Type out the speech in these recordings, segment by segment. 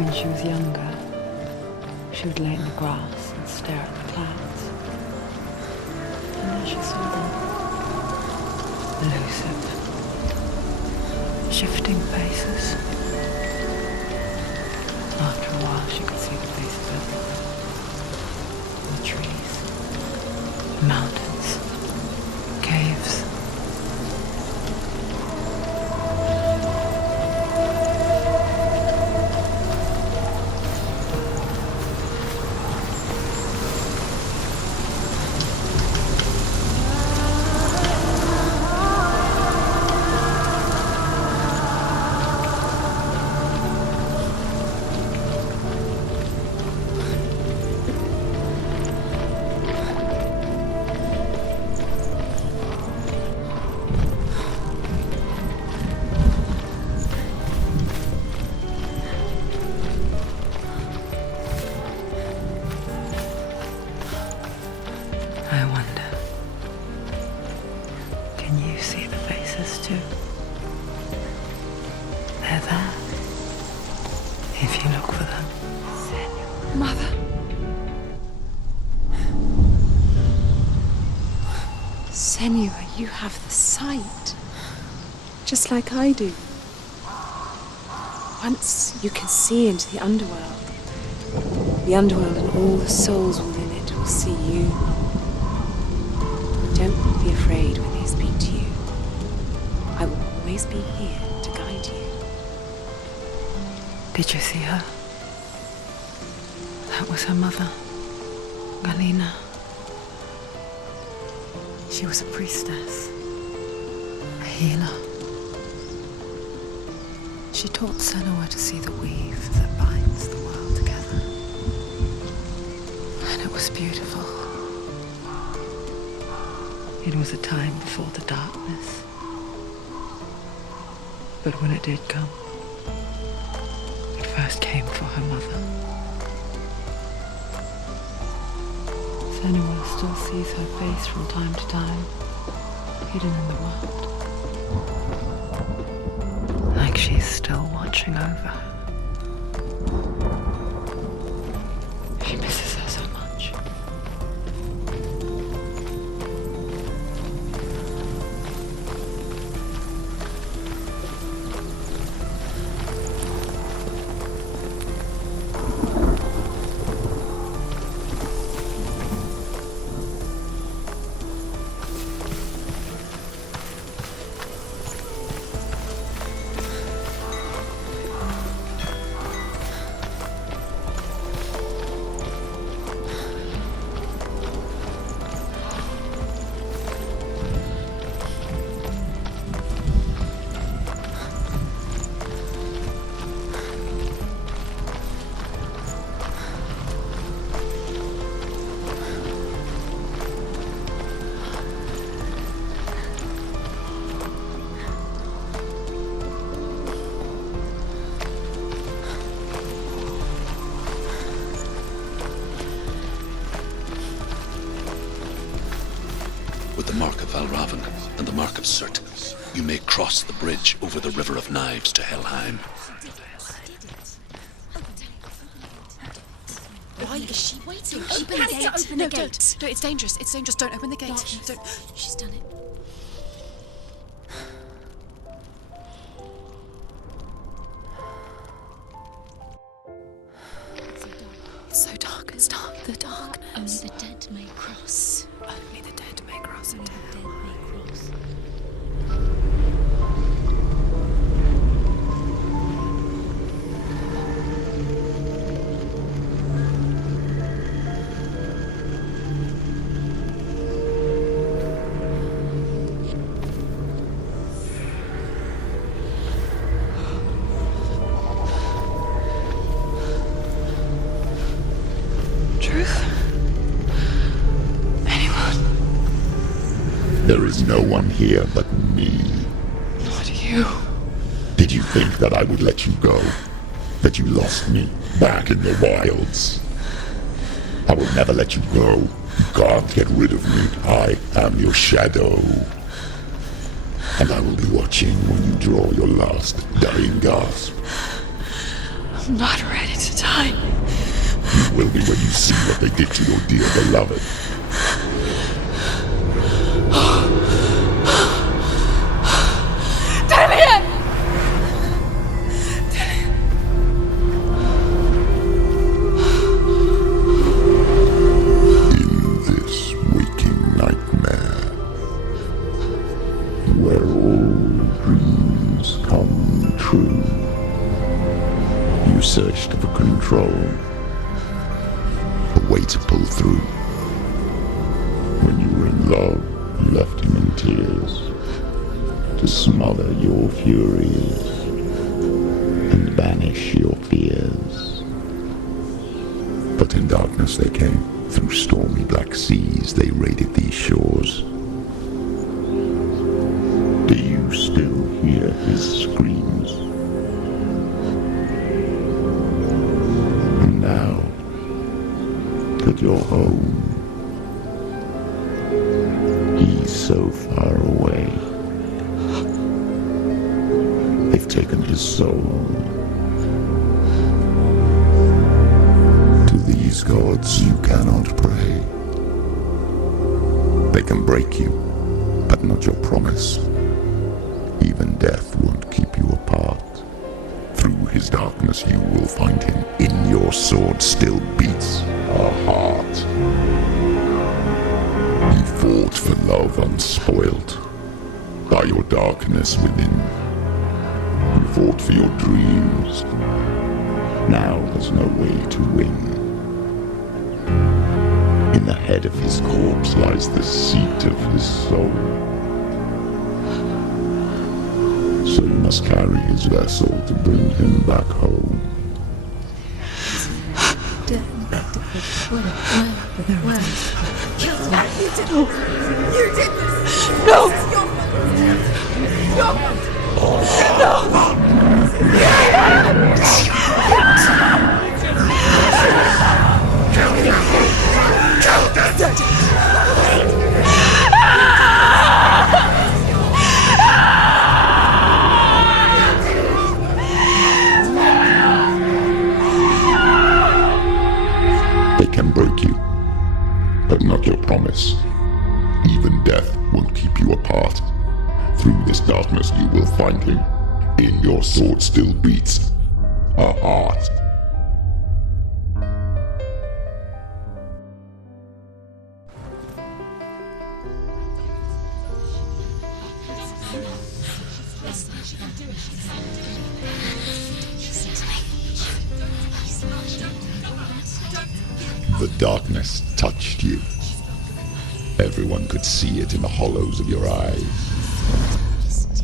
When she was younger, she would lay in the grass and stare at the clouds. And then she saw them. Elusive, shifting faces. After a while, she could see the faces everywhere. The trees, the mountains, caves. I wonder, can you see the faces too? They're there, if you look for them. Senua. Mother. Senua, you have the sight, just like I do. Once you can see into the underworld and all the souls within it will see you. Don't be afraid when they speak to you. I will always be here to guide you. Did you see her? That was her mother, Galina. She was a priestess, a healer. She taught Senua to see the weave that binds the world together. And it was beautiful. It was a time before the darkness. But when it did come, it first came for her mother. Senua still sees her face from time to time, hidden in the world. Like she's still watching over her. She misses her so much. With the mark of Valravan and the mark of Surt, you may cross the bridge over the River of Knives to Helheim. Why is she waiting? She Open the has gate. to open the gate. Don't. It's dangerous. It's dangerous. Don't open the gate. Don't. She's done it. It's so dark. It's dark. The darkness. Only the dead may cross. Only the dead may cross Only into the dead hell. may cross. Truth? Anyone? There is no one here but me. Not you. Did you think that I would let you go? That you lost me back in the wilds? I will never let you go. You can't get rid of me. I am your shadow. And I will be watching when you draw your last dying gasp. I'm not ready to die. You will be when you see what they did to your dear beloved. In this waking nightmare, where all dreams come true, you searched for control, a way to pull through. When you were in love, you left him in tears to smother your furies and banish your fears. But in darkness they came, through stormy black seas they raided these shores. Do you still hear his screams? And now that you're home, he's so far away. They've taken his soul. To these gods you cannot pray. They can break you, but not your promise. Even death won't keep you apart. Through his darkness you will find him. In your sword still beats a heart. He fought for love unspoilt by your darkness within. You fought for your dreams. Now there's no way to win. In the head of his corpse lies the seat of his soul. So you must carry his vessel to bring him back home. They can break you, but not your promise. Even death won't keep you apart. Through this darkness you will find him. In your sword still beats a heart. The darkness touched you. Everyone could see it in the hollows of your eyes.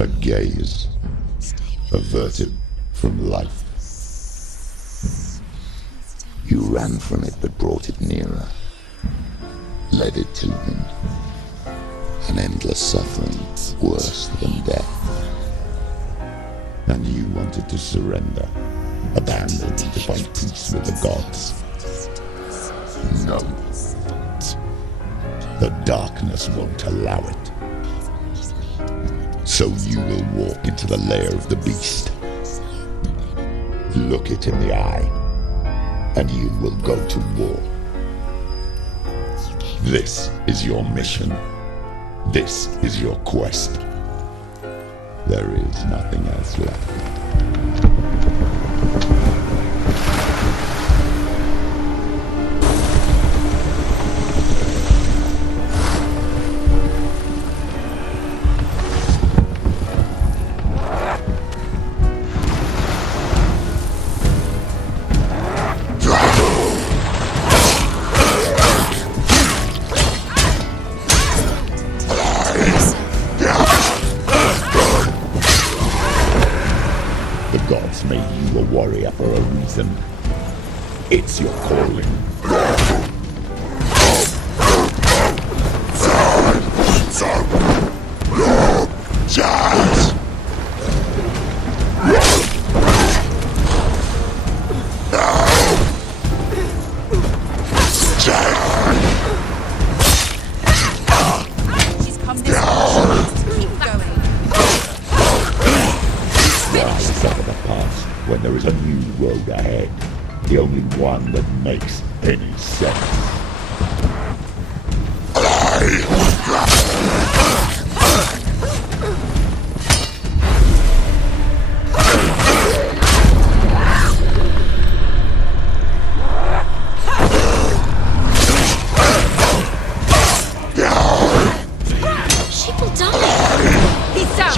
A gaze averted from life. You ran from it but brought it nearer, led it to him. An endless suffering worse than death. And you wanted to surrender, abandon to find peace with the gods. No. The darkness won't allow it. So you will walk into the lair of the beast. Look it in the eye, and you will go to war. This is your mission. This is your quest. There is nothing else left. The gods made you a warrior for a reason. It's your calling. She's come this far. Keep going. Rise over the past. when there is a new road ahead. The only one that makes any sense. She will die. He's down!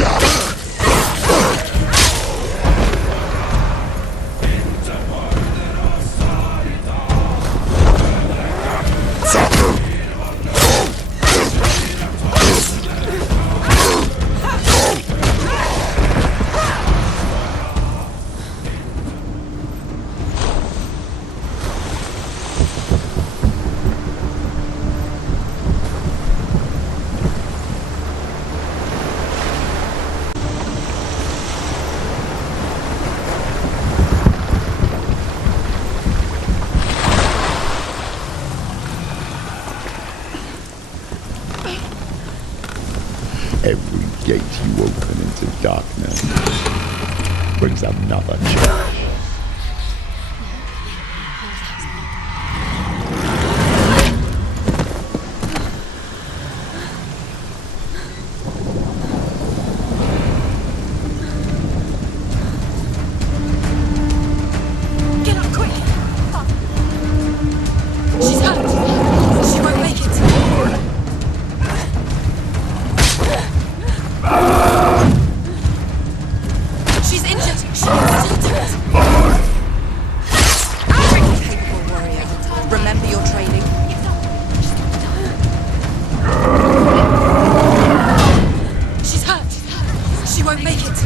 Every gate you open into darkness brings another change. Get up quick! She's hurt. She won't make it. She's injured. She needs assistance. Capable warrior. Remember your training. She's hurt. She won't make it.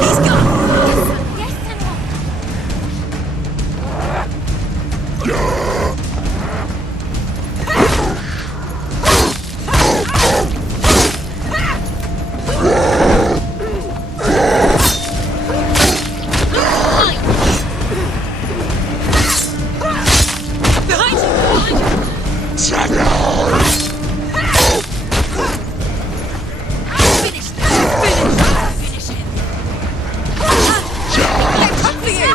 He's gone. Yes, Senua. Behind you! Finish this! Finish him! They're come for you!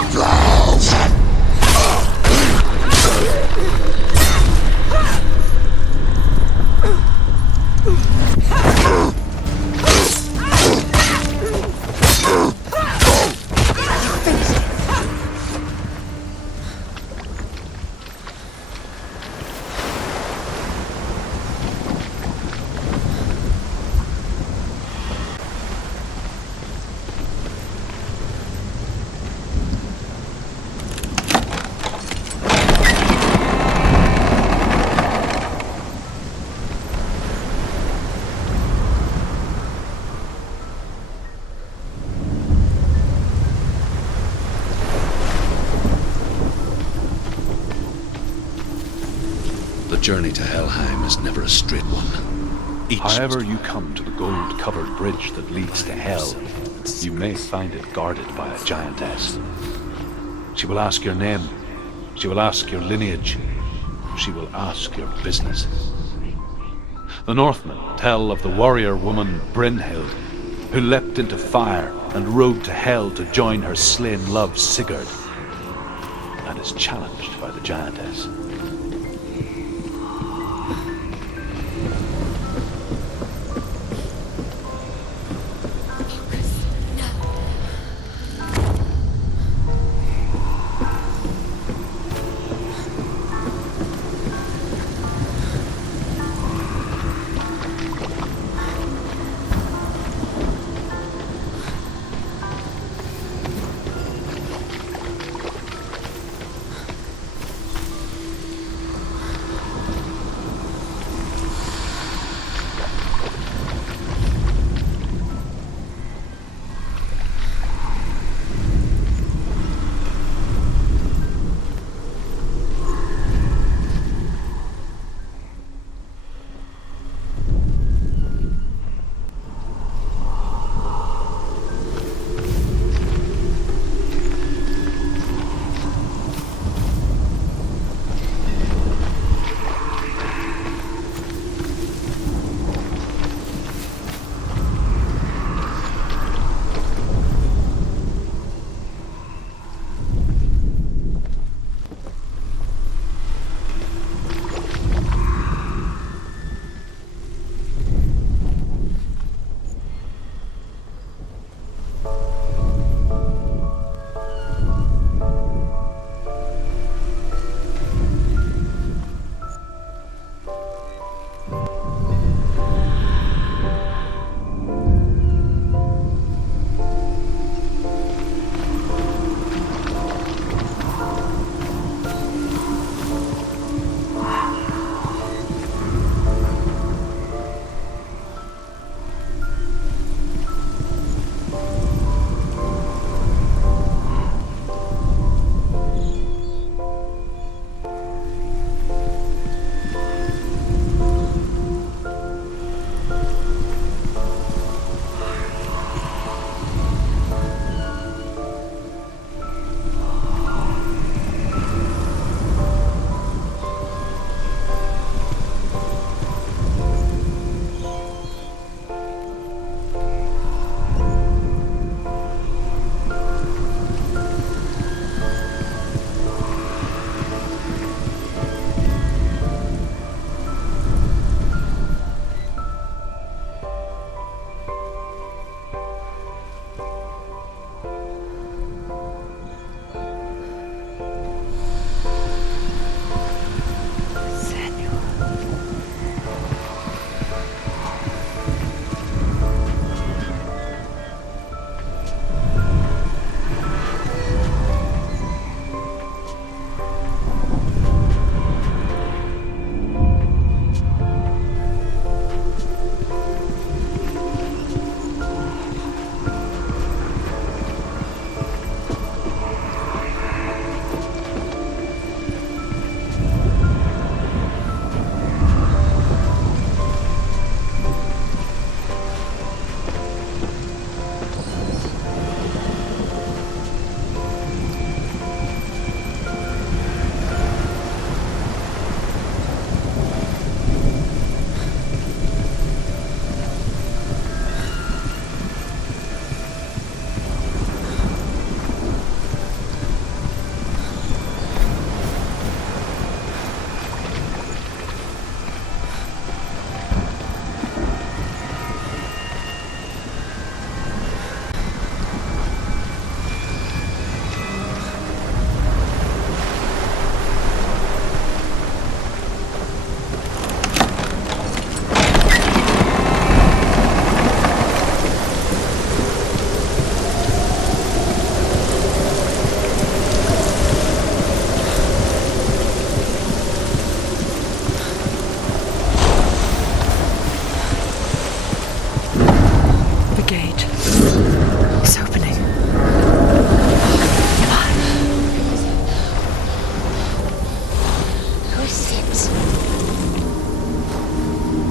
The journey to Helheim is never a straight one. Each However you come to the gold-covered bridge that leads to Hell, you may find it guarded by a giantess. She will ask your name, she will ask your lineage, she will ask your business. The Northmen tell of the warrior woman Brynhild, who leapt into fire and rode to Hell to join her slain love Sigurd, and is challenged by the giantess.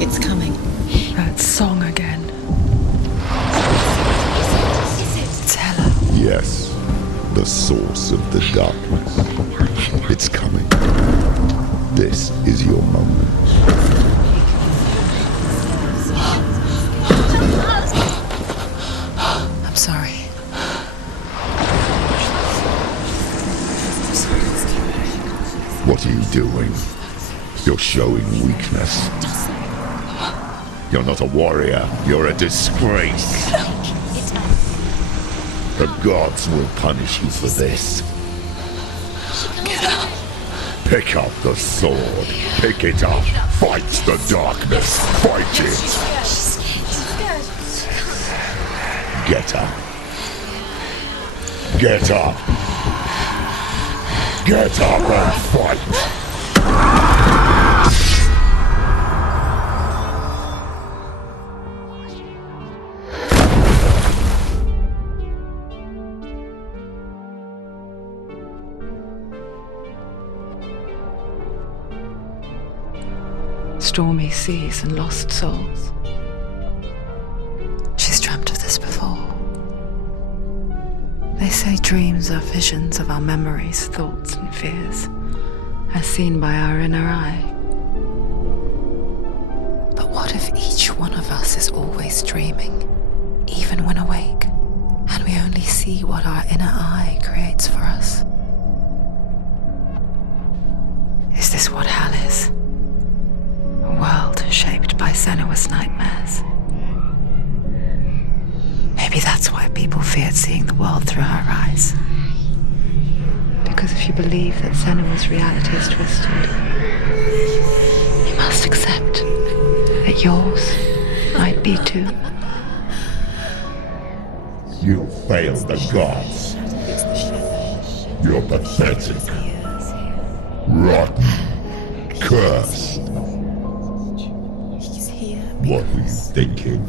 It's coming. That song again. Tell her. Yes, the source of the darkness. It's coming. This is your moment. I'm sorry. What are you doing? You're showing weakness. You're not a warrior. You're a disgrace. The gods will punish you for this. Pick up the sword. Pick it up. Fight the darkness. Fight it. Get up. Get up. Get up and fight. Stormy seas and lost souls. She's dreamt of this before. They say dreams are visions of our memories, thoughts and fears, as seen by our inner eye. But what if each one of us is always dreaming, even when awake, and we only see what our inner eye creates for us? Is this what hell is? A world shaped by Senua's nightmares. Maybe that's why people feared seeing the world through her eyes. Because if you believe that Senua's reality is twisted, you must accept that yours might be too. You failed the gods. You're pathetic. Rotten. Cursed. What were you thinking?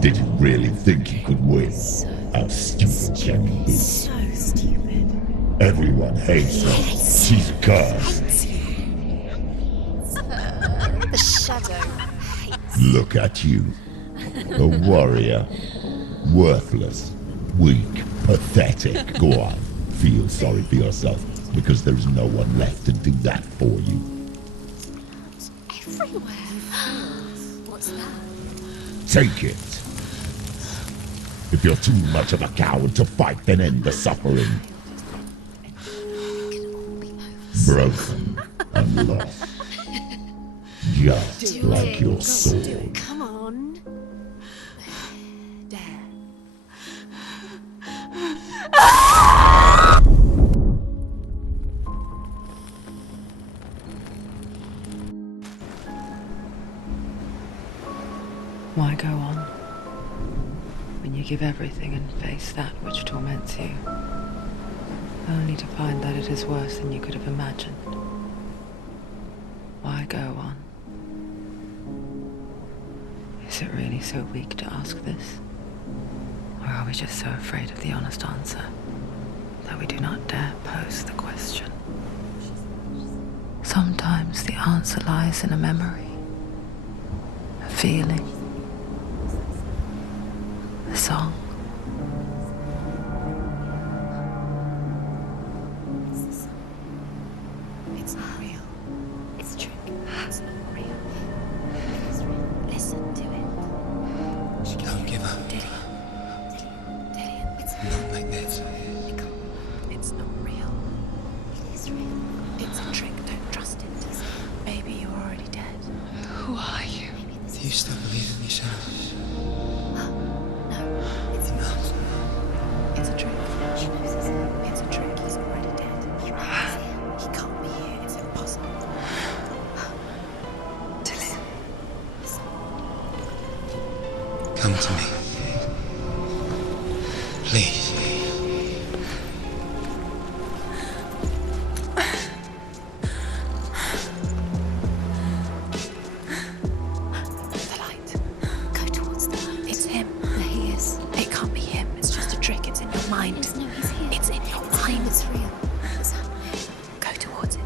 Did you really think you could win? How stupid can you be? So stupid. Everyone hates her. She's cursed. The shadow hates. Look at you. A warrior. Worthless. Weak. Pathetic. Go on. Feel sorry for yourself, because there's no one left to do that for you. Everywhere. What's that? Take it. If you're too much of a coward to fight, then end the suffering. Broken and lost. Just like your sword. Come on. There. Why go on when you give everything and face that which torments you, only to find that it is worse than you could have imagined? Why go on? Is it really so weak to ask this? Or are we just so afraid of the honest answer that we do not dare pose the question? Sometimes the answer lies in a memory, a feeling, a song. It's not real. It's a trick. It's not real. It's real. Listen to it. Don't give up. Dillian, it's Not like this. It's not real. It is real. It's a trick. Don't trust it. Maybe you're already dead. Who are you? Maybe this Do you still believe in yourself? No, it's not. It's a trick. She knows it's a trick. He's already dead. He can't be here. It's impossible. Dillian. Come to me. Please. The light. Go towards the light. It's him. There he is. It can't be him. It's just a trick. It's in your mind. No, he's here. It's in your mind. It's real. What's happening? Go towards it.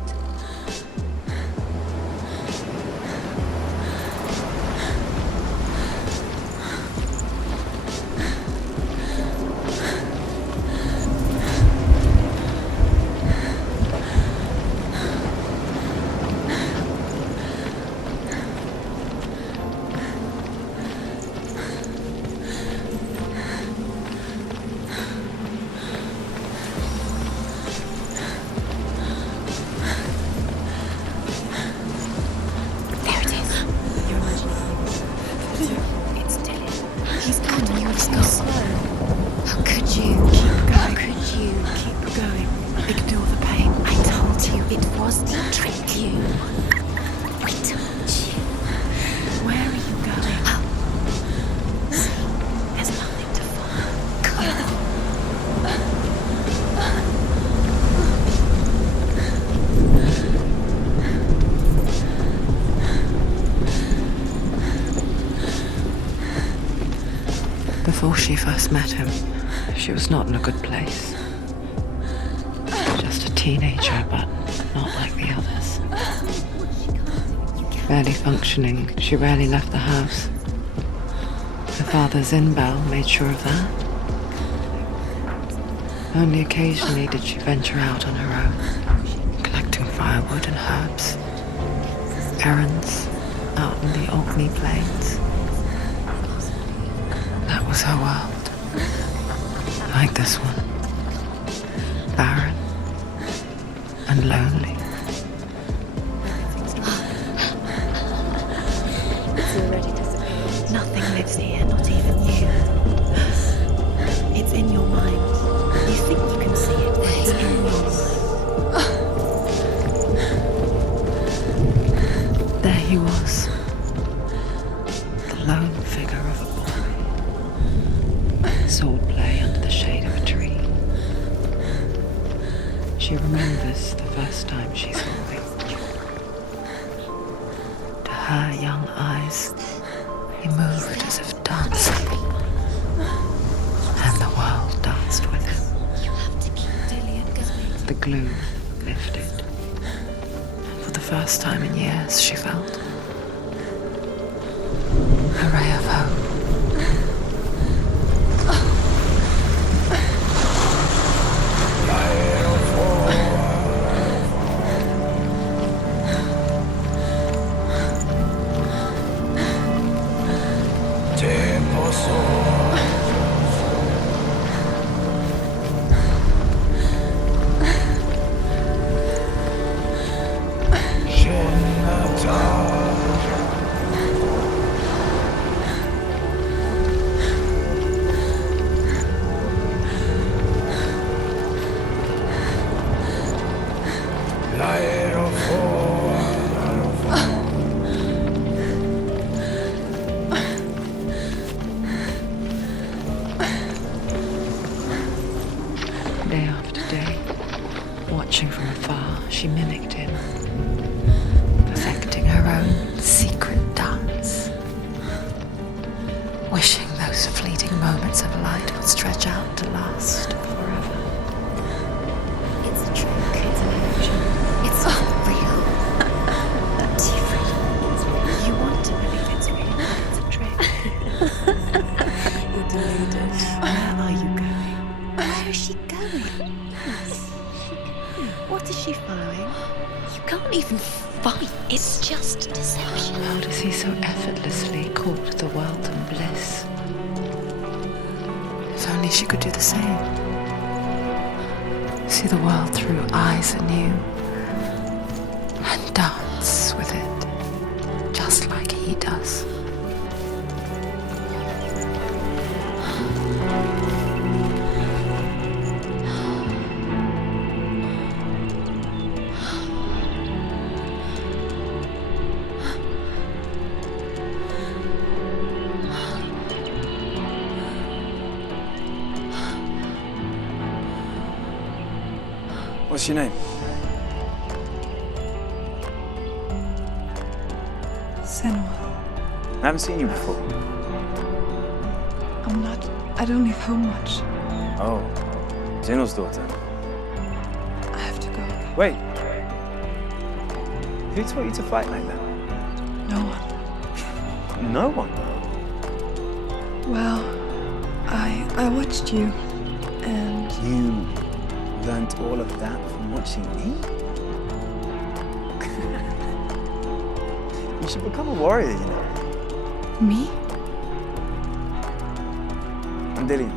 was to trick you. I told you. Where are you going? See, there's nothing to follow. Before she first met him, she was not in a good place. Just a teenager, but not like the others. Barely functioning, she rarely left the house. Her father's in-bell made sure of that. Only occasionally did she venture out on her own, collecting firewood and herbs, errands out in the Orkney plains. That was her world. Like this one. Barren and lonely. It's already disappeared. Nothing lives here, not even you. It's in your mind. You think you can see it, but it's in your mind. There he was. The lone figure of a boy. Swordplay under the shade of a tree. She remembers the first time she saw him. To her young eyes, he moved as if dancing. And the world danced with him. You have to keep Dillian going. The glue lifted. And for the first time in years, she felt a ray of hope. Day after day, watching from afar, she mimicked him, perfecting her own secret dance, wishing those fleeting moments of light would stretch out to last forever. It's a trick. It's an illusion. It's not real. But you want to believe it's real, but it's a trick. You're deluded. Where are you going? Where is she going? What is she following? You can't even fight. It's just deception. How does he so effortlessly court the world and bliss? If only she could do the same. See the world through eyes anew and dance with it, just like he does. What's your name? Senua. I haven't seen you before. I don't leave home much. Oh, Jinnel's daughter. I have to go. Wait. Who taught you to fight like that? No one. No one. Well, I watched you, and You learned all of that from watching me? You should become a warrior, you know. me? I'm Dillian.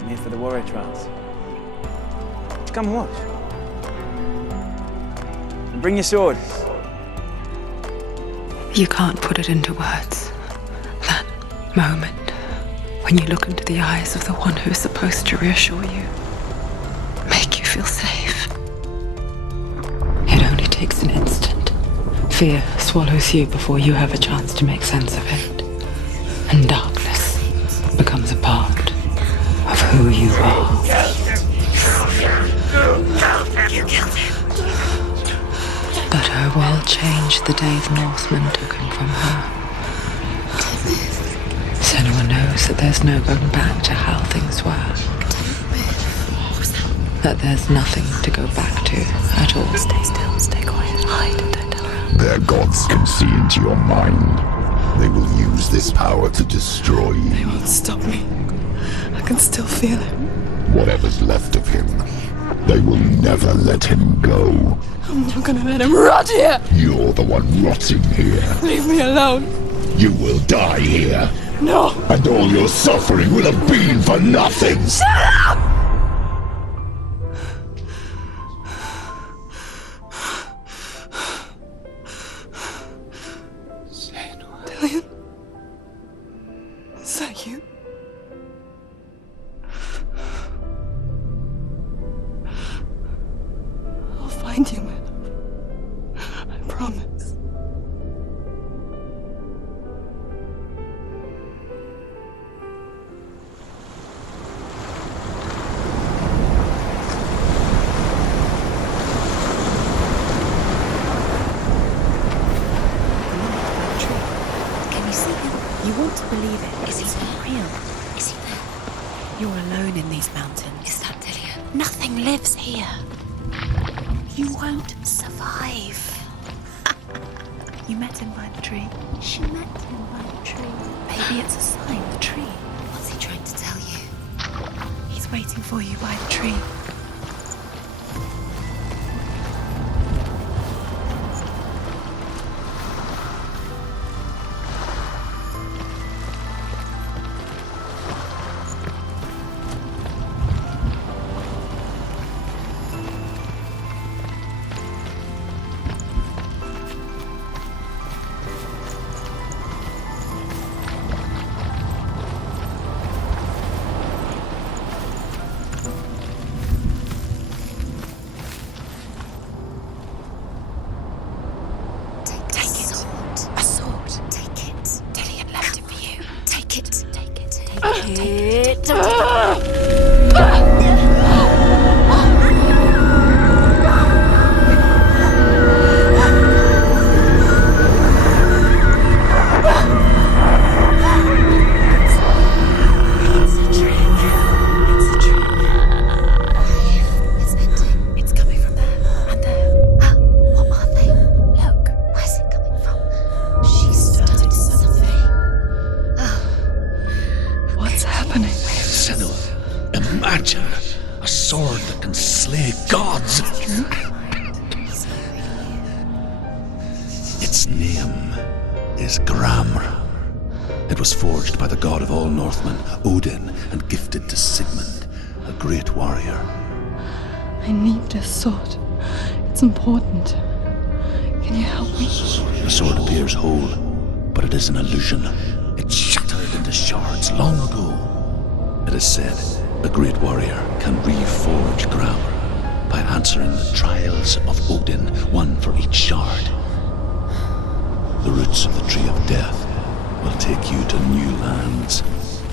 I'm here for the warrior trials. Come and watch. And bring your sword. You can't put it into words. That moment when you look into the eyes of the one who is supposed to reassure you, make you feel safe. takes an instant. Fear swallows you before you have a chance to make sense of it. And darkness becomes a part of who you are. But her world changed the day the Northmen took him from her. Senua knows that there's no going back to how things were. That there's nothing to go back to at all. Stay still, stay quiet, hide, don't tell her. Their gods can see into your mind. They will use this power to destroy you. They won't stop me. I can still feel it. Whatever's left of him, they will never let him go. I'm not gonna let him rot here! You're the one rotting here. Leave me alone! You will die here. No! And all your suffering will have been for nothing. Shut up! Dillion? Is that you? I'll find you, man. I promise. Can you see him? You want to believe it. Is he real? Is he there? You're alone in these mountains. Is that Dillion? Nothing lives here. You won't survive. You met him by the tree. She met him by the tree. Maybe it's a sign, the tree. What's he trying to tell you? He's waiting for you by the tree. Imagine a sword that can slay gods. Its name is Gramr. It was forged by the god of all Northmen, Odin, and gifted to Sigmund, a great warrior. I need this sword. It's important. Can you help me? The sword appears whole, but it is an illusion. It shattered into shards long ago. It is said a great warrior can reforge Gramr by answering the trials of Odin, one for each shard. The roots of the Tree of Death will take you to new lands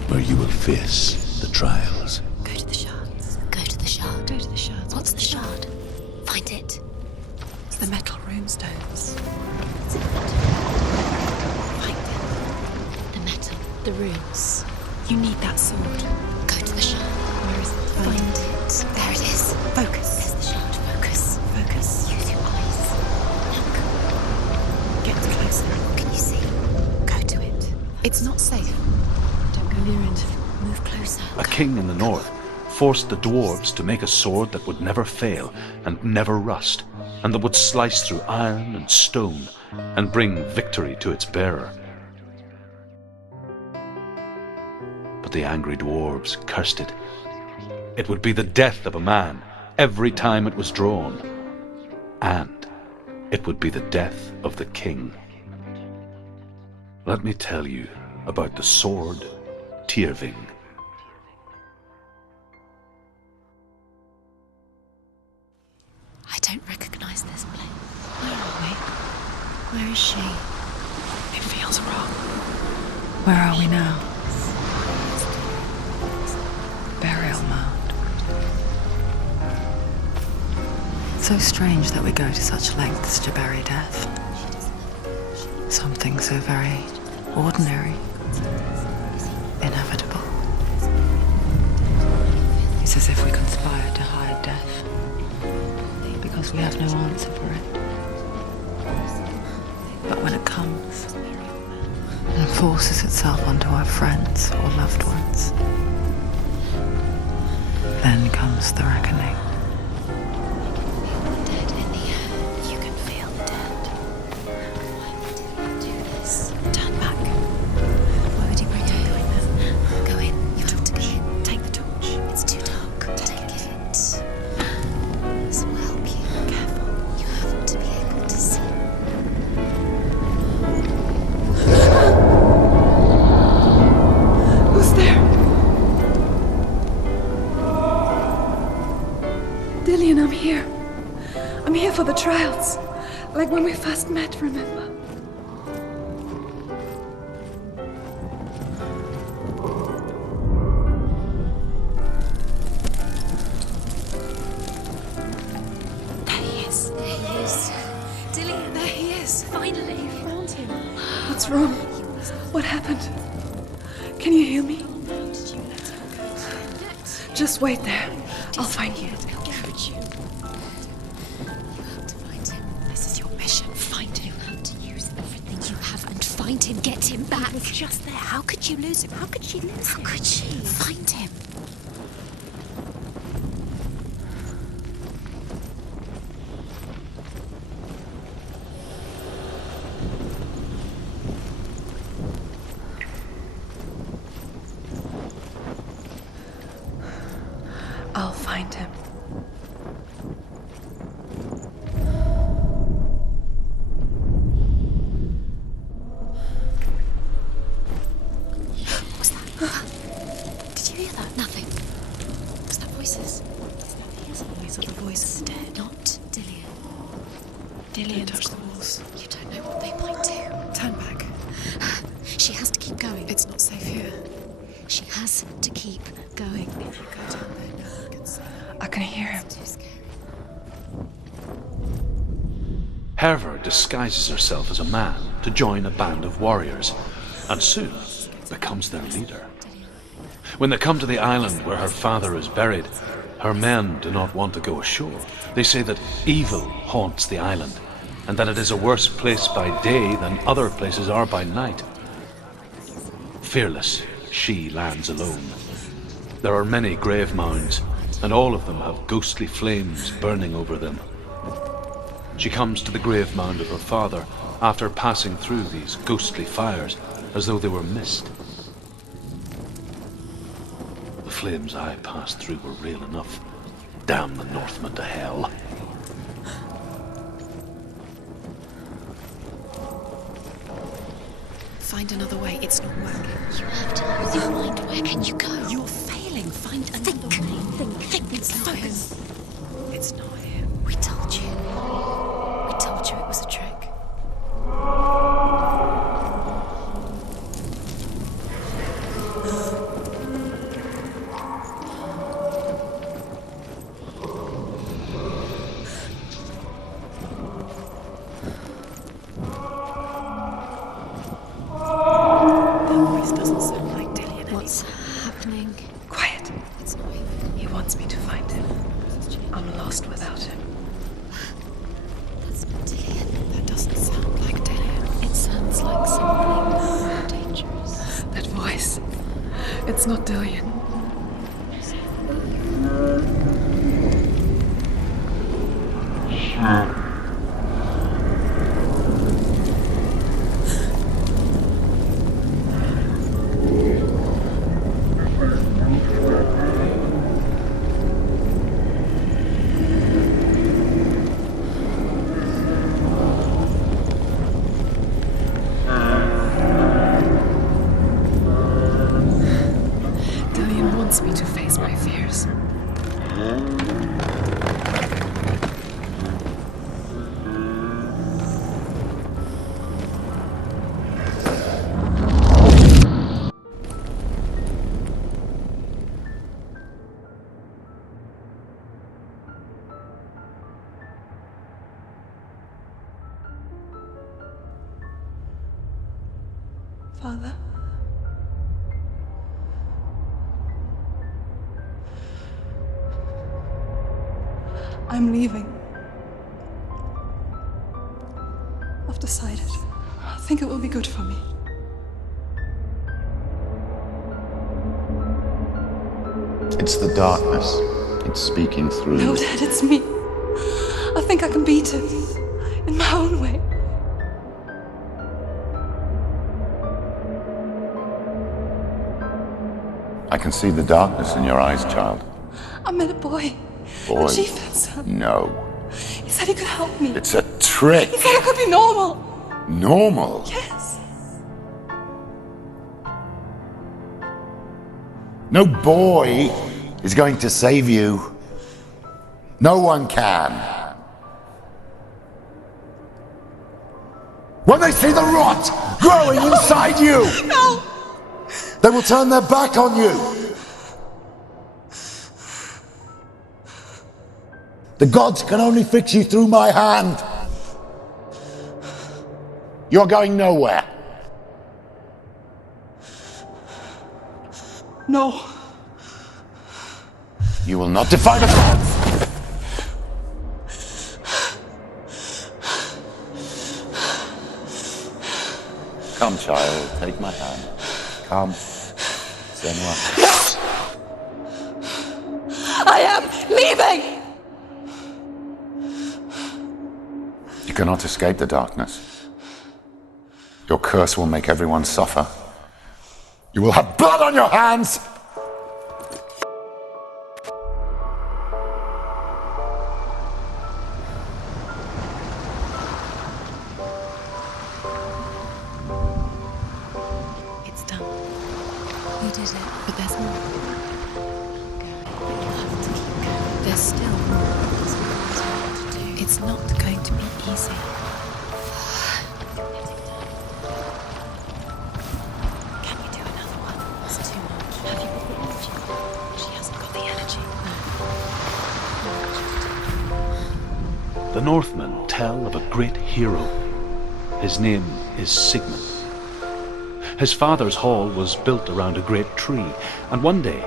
where you will face the trials. Go to the shards. Go to the shard. Go to the shards. What's the shard? Find it. It's the metal runestones. Find them. The metal. The runes. You need that sword. Go to the shard. Where is it? Find it. There it is. Focus. There's the shard. Focus. Focus. Use your eyes. Look. Get closer. What can you see? Go to it. It's not safe. Don't go near it. Move closer. A king in the north forced the dwarves to make a sword that would never fail and never rust, and that would slice through iron and stone and bring victory to its bearer. But the angry dwarves cursed it. It would be the death of a man every time it was drawn, and it would be the death of the king. Let me tell you about the sword Tyrving. I don't recognize this place. Where is she? It feels wrong. Where are we now? Burial mound. So strange that we go to such lengths to bury death. Something so very ordinary, inevitable. It's as if we conspire to hide death, because we have no answer for it. But when it comes and forces itself onto our friends or loved ones, then comes the reckoning. Dead in the air. You can feel the dead. Why would he do this? Turn back. Why would he bring her? Go in. You have to go in. Take the torch. It's too dark. Take it. This will help you. Careful. You have to be able to see. Who's there? Dillian, I'm here. I'm here for the trials. Like when we first met, remember? There he is. There he is. Dillian, there he is. Finally. You found him. What's wrong? What happened? Can you hear me? Did you let him go? Just wait there. I'll find you. He'll catch you. You have to find him. This is your mission. Find him. You have to use everything you have and find him. Get him back. He was just there. How could you lose him? How could she lose him? How could she? Find him. I'll find him. What was that? Did you hear that? Nothing. Was that voices? It's not his voice or the voice of the dead. Not Dillian. Dillian, touch the walls. You don't know what they might do. Turn back. She has to keep going. It's not safe here. She has to keep going. If you go down there, no one can see. I can hear him. Too scary. Herver disguises herself as a man to join a band of warriors, and soon becomes their leader. When they come to the island where her father is buried, her men do not want to go ashore. They say that evil haunts the island, and that it is a worse place by day than other places are by night. Fearless, she lands alone. There are many grave mounds, and all of them have ghostly flames burning over them. She comes to the grave mound of her father after passing through these ghostly fires as though they were mist. The flames I passed through were real enough. Damn the Northmen to hell. Find another way. It's not working. You have to use your mind. Where can you go? You're failing. Find another way. Think. It's not him. It's not him. We told you. We told you it was a trick. That voice doesn't sound like Dillian anymore. What's happening? Quiet. It's not him. He wants me to find him. I'm lost without him. That's not Dillian. That doesn't sound like Dillian. It sounds like something dangerous. That voice. It's not Dillian. Father? I'm leaving. I've decided. I think it will be good for me. It's the darkness. It's speaking through. No, Dad, it's me. I think I can beat it. In my own way. I can see the darkness in your eyes, child. I met a boy. Boy? A chieftain's son. No. He said he could help me. It's a trick. He said I could be normal. Normal? Yes. No boy is going to save you. No one can. When they see the rot growing inside you, No! they will turn their back on you. The gods can only fix you through my hand. You're going nowhere. No. You will not defy the gods. Come, child, take my hand. Come, Senua. I am leaving! You cannot escape the darkness. Your curse will make everyone suffer. You will have blood on your hands! It's done. You did it, but there's more. You'll have to keep going. There's still more to do. It's not going to be easy. Can you do another one? It's too much. Have you got the energy? She hasn't got the energy. The Northmen tell of a great hero. His name is Sigmund. His father's hall was built around a great tree, and one day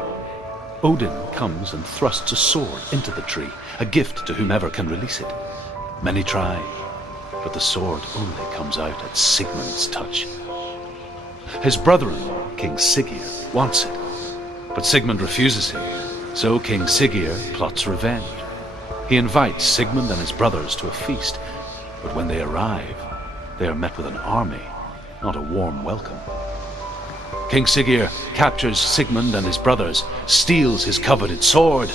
Odin comes and thrusts a sword into the tree, a gift to whomever can release it. Many try, but the sword only comes out at Sigmund's touch. His brother-in-law, King Siggeir, wants it, but Sigmund refuses him, so King Siggeir plots revenge. He invites Sigmund and his brothers to a feast, but when they arrive, they are met with an army, not a warm welcome. King Siggeir captures Sigmund and his brothers, steals his coveted sword,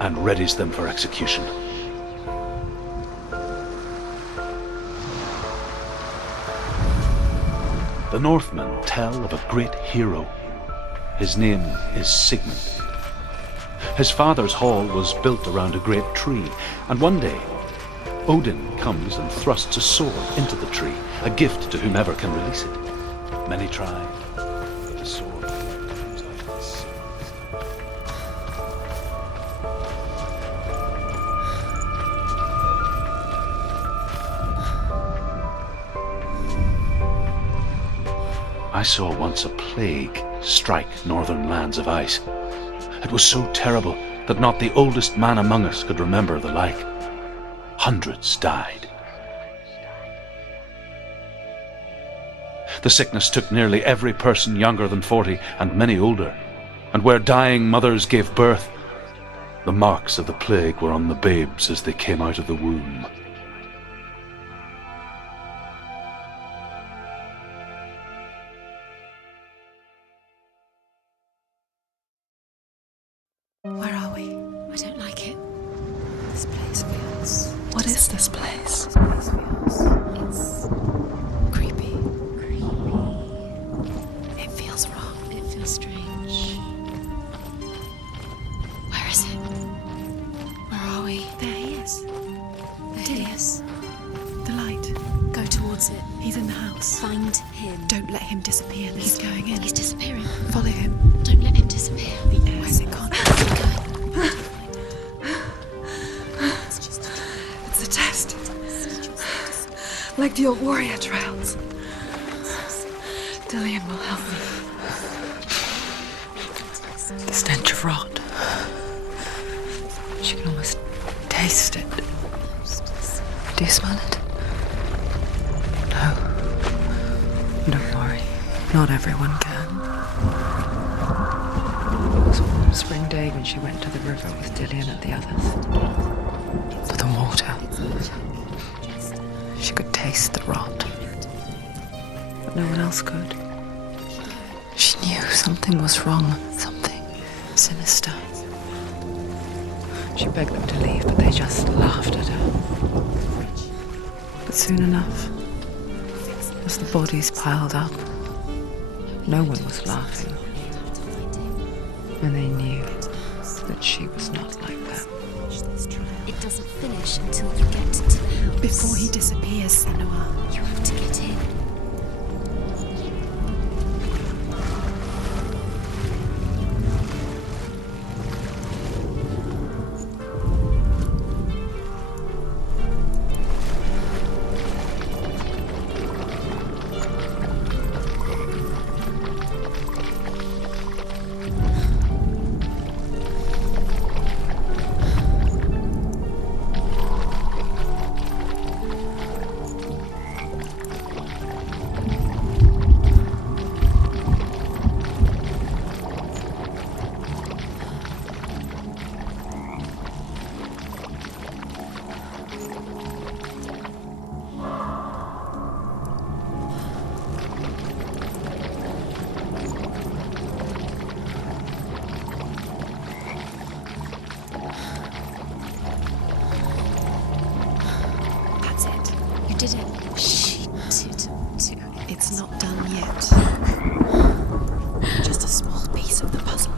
and readies them for execution. The Northmen tell of a great hero. His name is Sigmund. His father's hall was built around a great tree, and one day Odin comes and thrusts a sword into the tree, a gift to whomever can release it. Many try, but the sword comes out at Sigmund's touch. I saw once a plague strike northern lands of ice. It was so terrible that not the oldest man among us could remember the like. Hundreds died. The sickness took nearly every person younger than 40 and many older, and where dying mothers gave birth, the marks of the plague were on the babes as they came out of the womb. Where are we? I don't like it. This place feels... What is this place? This place feels... It's... creepy. It feels wrong. It feels strange. Where is it? Where are we? There he is. There he is. The light. Go towards it. He's in the house. Find him. Don't let him disappear. He's going in. He's disappearing. Follow him. Don't let him disappear. The air. Where's it gone? It's a test. Like the old warrior trials. Dillian will help me. The stench of rot. She can almost taste it. Do you smell it? No. Don't worry. Not everyone can. It was a warm spring day when she went to the river with Dillian and the others. For the water. She could taste the rot. But no one else could. She knew something was wrong. Something sinister. She begged them to leave, but they just laughed at her. But soon enough, as the bodies piled up, no one was laughing. And they knew that she was not like them. It doesn't finish until you get to the house. Before he disappears, Senua. You have to get in. You did it. She didn't do it. It's not done yet. Just a small piece of the puzzle.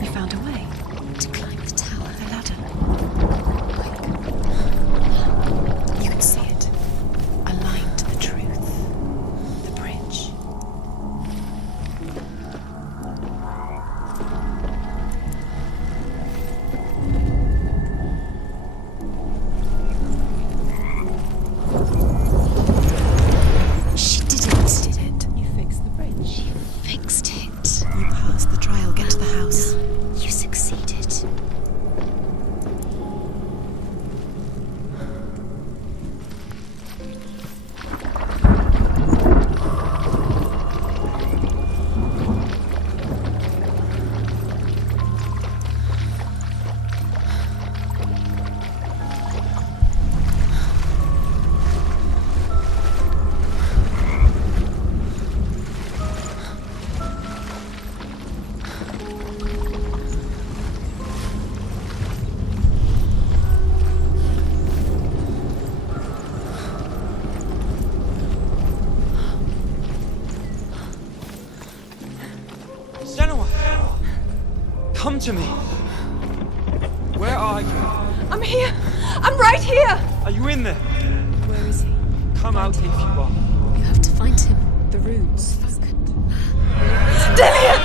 You found a way To climb the tower. the ladder. You can see it. A line to the truth. The bridge. She did it. Did it. You fixed the bridge. You fixed it. You passed the trial. Get to the house. You succeeded. Senua! Come to me! Where are you? I'm here! I'm right here! Are you in there? Where is he? Come out if you are. You have to find him. The runes. Dillian!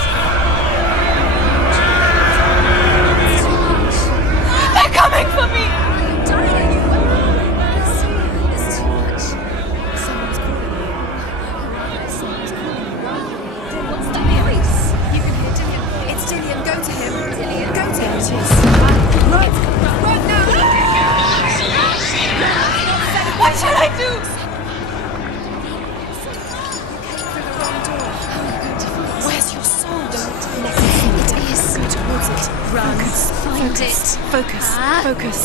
They're coming for me! I'm dying. It's too much. Someone's calling you. Someone's calling you. What's that voice? You can hear Dillian. It's Dillian. Go to him. Dillian. Go to him. There it is. Run! Run now! What shall I do? Through the wrong door. How are you going to find it? Where's your soul? Don't let it see it. It is. Go towards it. Run. Find Focus. it. Focus. Ah. Focus.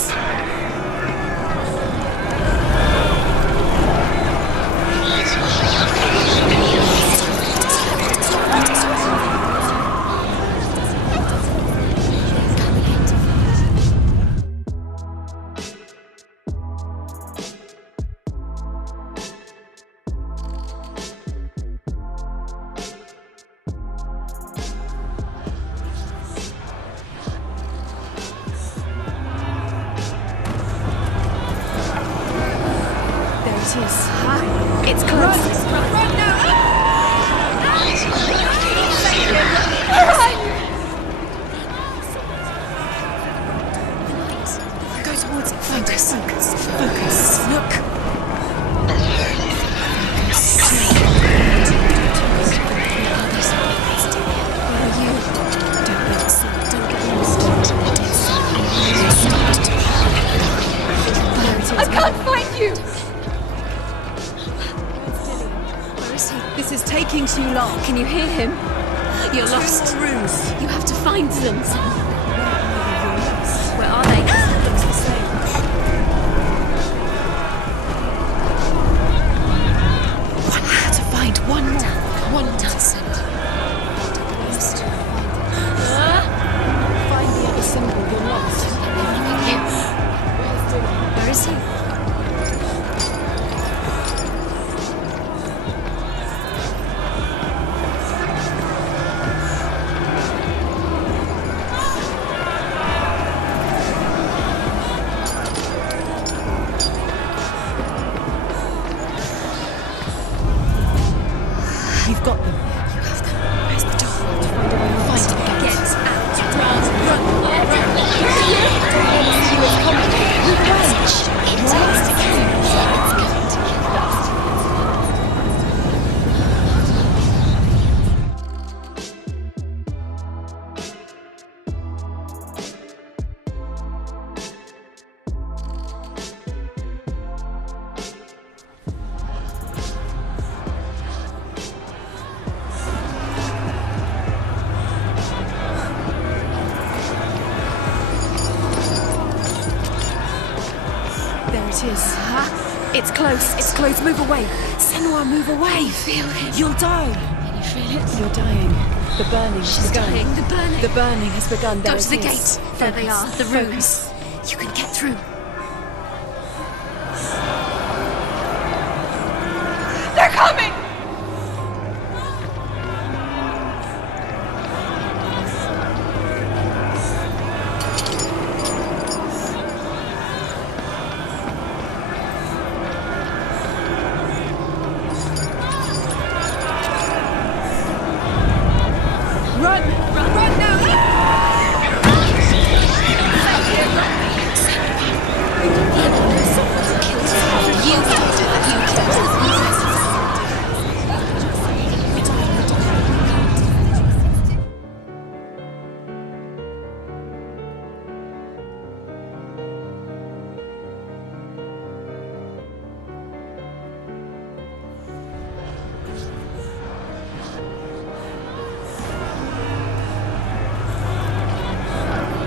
it is. It's close. Run now! Go towards it. Focus. Look. I can't find you! Where is he? This is taking too long. Can you hear him? You're lost. Two more rooms. You have to find them. Where are they? Looks the same. One more to find. One more. One more. Find the other symbol. You're lost. Where is he? You've got them. You have them. Where's the door? Find a way to Find it again. Get out. There it is. It's close. It's close. Move away. Senua, move away. Feel him. You'll die. Can you feel it? You're dying. The burning has She's begun. dying. The burning. The burning has begun. Go There to the it is. gate. There they are, the rooms. You can get through. They're coming! Run now!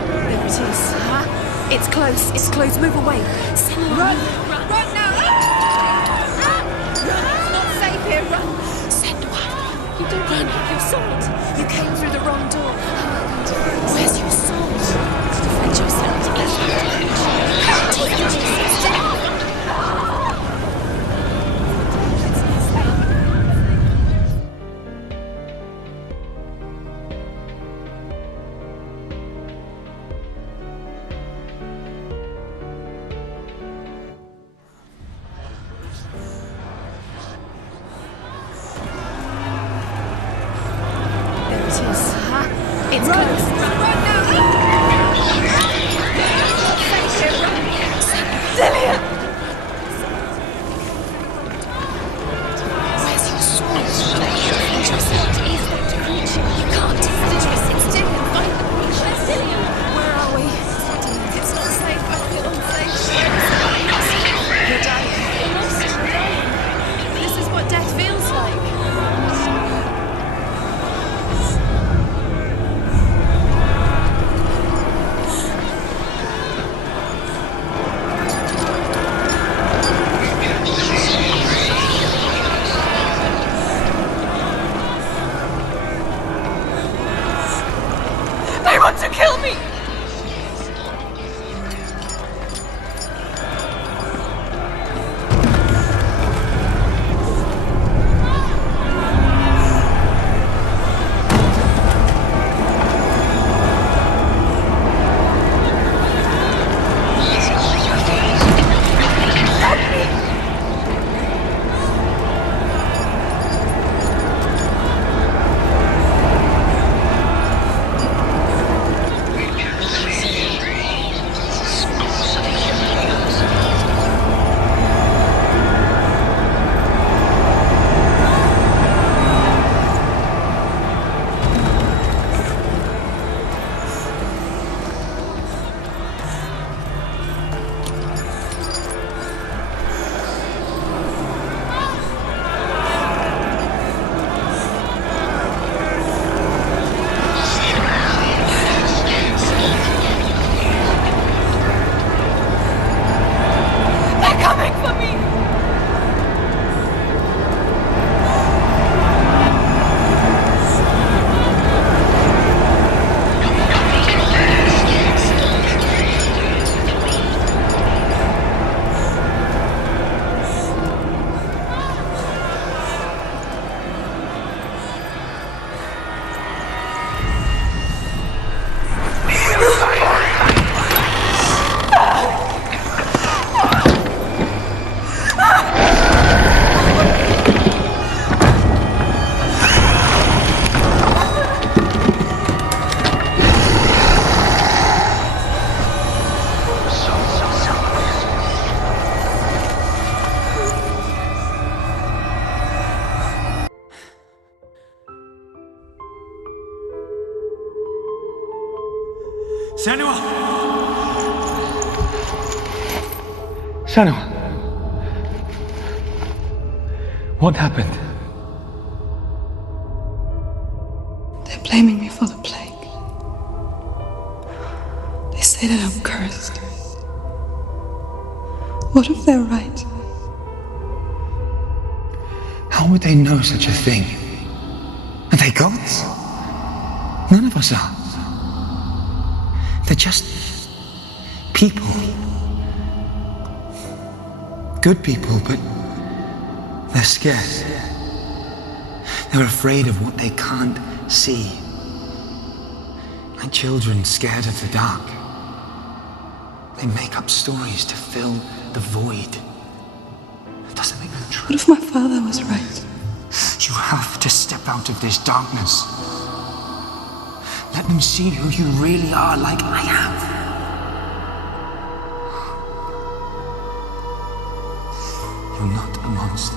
There it is. It's close. It's close. Move away. Senua, run. Run now! Run! It's not safe here, run! Senua. You don't run, you saw it! You came through the wrong door. Where's your soul? Defend yourself. There it is. It's Run! close. Run now! Safe here, run! Dillian! Where's your soul? Defend yourself. You can't. It's Dillian, find the breach! Where's Dillian? Where are we? It's not safe, I feel unsafe. You're dying. We're lost, we're dying. This is what death feels like. Senua. What happened? They're blaming me for the plague. They say that I'm cursed. What if they're right? How would they know such a thing? Are they gods? None of us are. They're just people. Good people, but they're scared. They're afraid of what they can't see. Like children scared of the dark. They make up stories to fill the void. It doesn't make them true. What if my father was right? You have to step out of this darkness. Let them see who you really are, like I have. You're not a monster.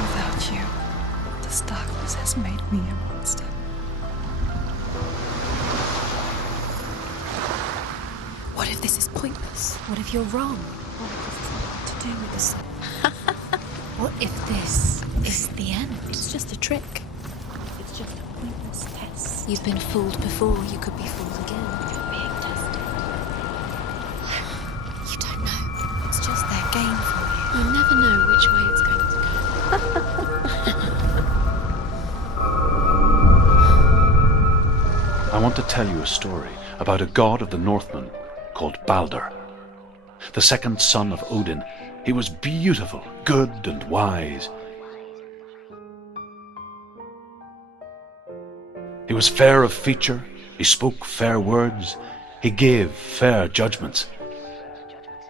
Without you, this darkness has made me a monster. What if this is pointless? What if you're wrong? What if this has nothing to do with the sun? What if this is the end? It's just a trick. It's just a pointless test. You've been fooled before, you could be fooled again. You're being tested. You don't know. It's just their game for you. You never know which way it's going to go. I want to tell you a story about a god of the Northmen called Balder. The second son of Odin. He was beautiful, good and wise. He was fair of feature, he spoke fair words, he gave fair judgments.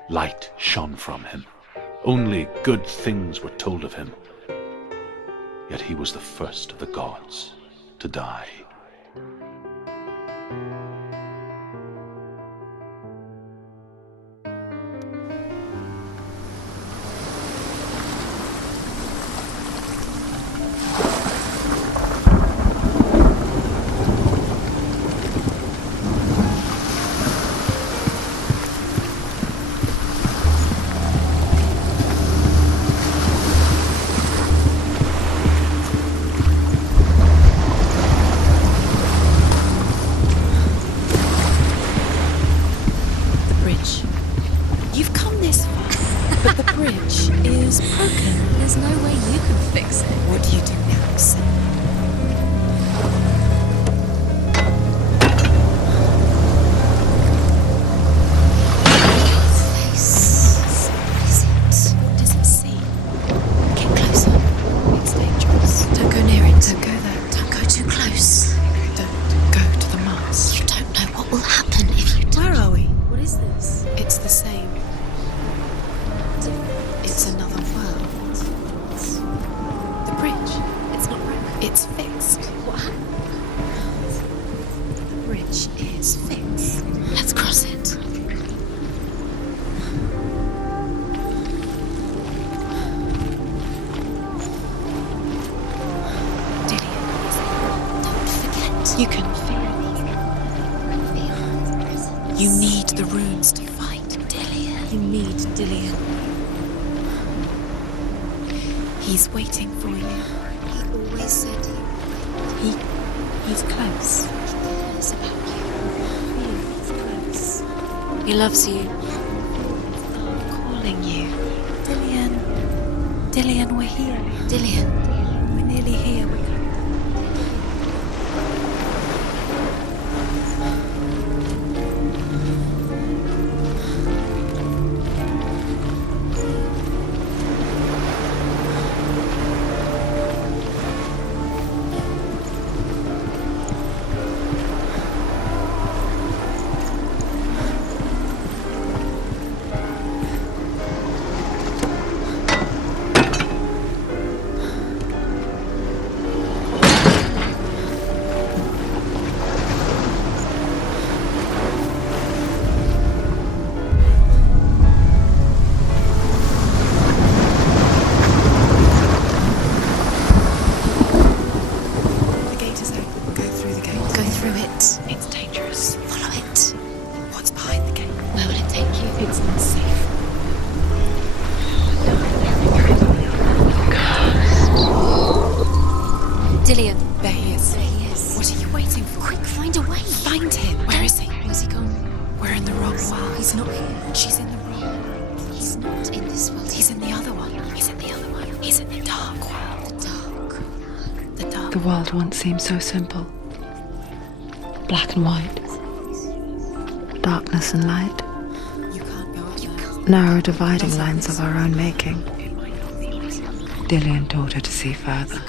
Light shone from him. Only good things were told of him. Yet he was the first of the gods to die. You've come this far, but the bridge is broken. There's no way you can fix it. What do you do now, Sam? What does it see? Get closer. It's dangerous. Don't go near it. Don't go there. Don't go too close. Don't go to the mast. You don't know what will happen if you do. Where are we? What is this? It's the same. It's another world. The bridge. It's not broken. It's fixed. What happened? The bridge is fixed. Let's cross it. Don't forget. You can feel it. You need the runes to fight. Dillion. You need Dillion. He's waiting for you. He always said he's close. He cares about you. He's close. He loves you. He's calling you. Dillion. Dillion, we're here. Dillion. We're nearly here. We're coming. He's in the dark world. The dark. The world once seemed so simple. Black and white. Darkness and light. You can't go up there. Narrow dividing lines of our own making. Dillian taught her to see further.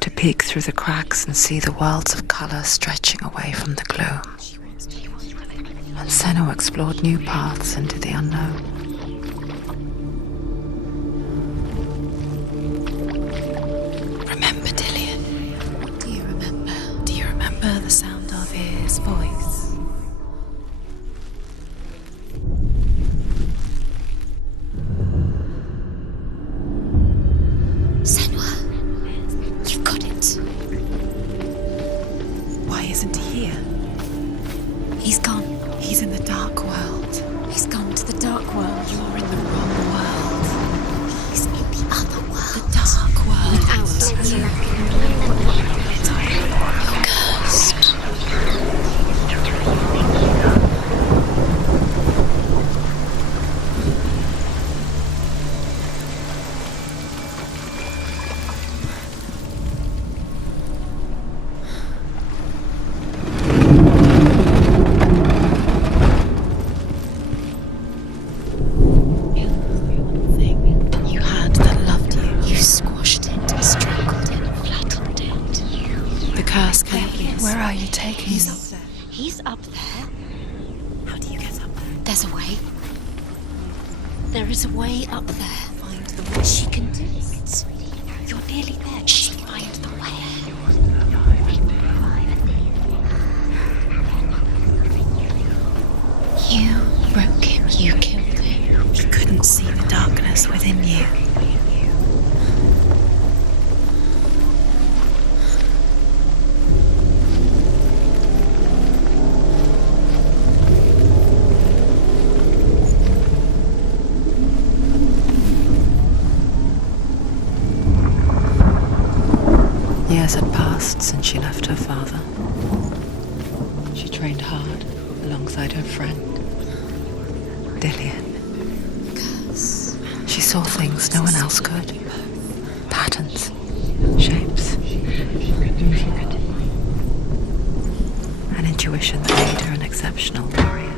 To peek through the cracks and see the worlds of colour stretching away from the gloom. And Senua explored new paths into the unknown. Remember, Dillian? What do you remember? Do you remember the sound of his voice? Senua, you've got it. Why isn't he here? He's gone. He's in the dark world. He's gone to the dark world. You're in the wrong world. He's in the other world. The dark world. Without you. You're cursed. You had that loved you. You squashed it, strangled it, flattened it. The curse came. Where are you taking me? He's up there. He's up there. How do you get up there? There's a way. There is a way up there. Find the way. She can do it. You're nearly there. She can find the way. You broke him. You killed him. He couldn't see the darkness within you. Years had passed since she left her father. She trained hard alongside her friend, Dillian. She saw things no one else could. Patterns, shapes, an intuition that made her an exceptional warrior.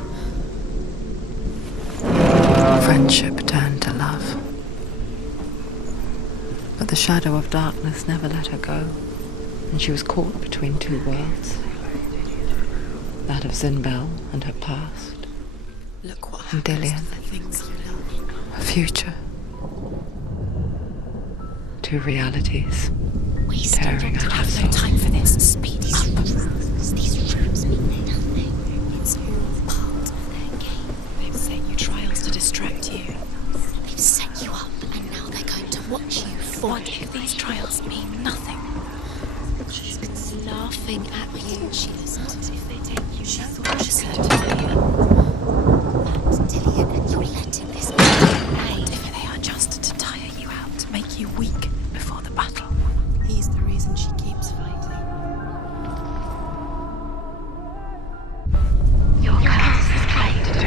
Friendship turned to love. But the shadow of darkness never let her go, and she was caught between two worlds. That of Zinbel and her past, Look what and happens Dillian, to the things you love. her future. Two realities tearing at her Have no soul. time for this. Speed up. These rooms mean nothing. It's all part of their game. They've set you trials to distract you. They've set you up, and now they're going to watch you for What if these trials mean nothing? She's laughing at you. She listened to if they take you. She thought she said. Dillian, you're letting this What if they are just to tire you out, to make you weak before the battle? He's the reason she keeps fighting. Your curse is trying to do.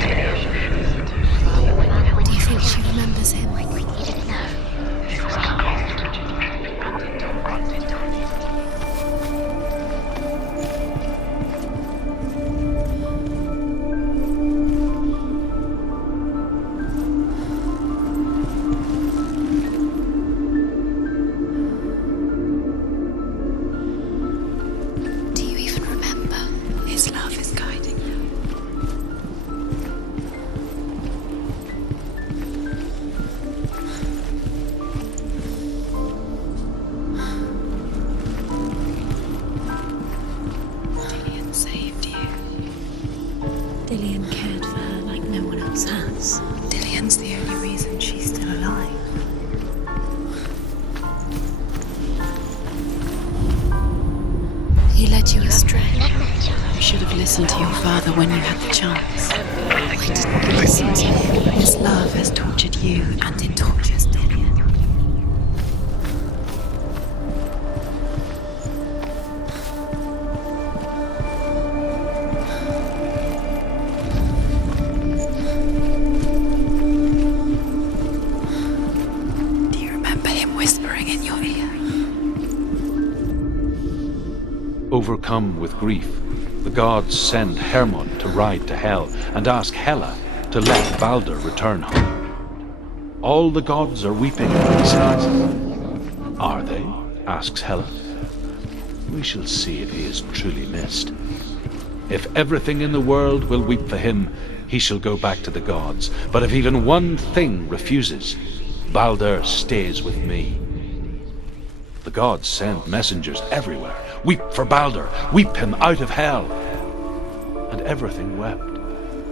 Do you think she remembers him? We didn't know. Do you even remember? His love is guiding you. Dillian saved you. Dillian cared for her like no one else has. Dillian's the only reason she's still alive. He led you astray. You should have listened to your father when you had the chance. Why didn't you listen to him? His love has tortured you, and it tortures Dillian. Do you remember him? in your ear. Overcome with grief, the gods send Hermod to ride to Hell and ask Hela to let Balder return home. All the gods are weeping, he says. Are they? Asks Hela. We shall see if he is truly missed. If everything in the world will weep for him, he shall go back to the gods. But if even one thing refuses, Balder stays with me. The gods send messengers everywhere. Weep for Balder, weep him out of Hell. And everything wept.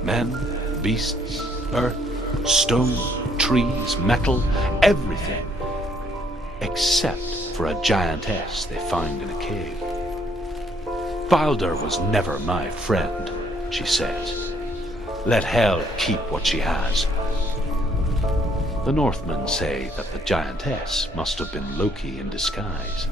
Men, beasts, earth, stone, trees, metal, everything. Except for a giantess they found in a cave. Balder was never my friend, she says. Let Hel keep what she has. The Northmen say that the giantess must have been Loki in disguise.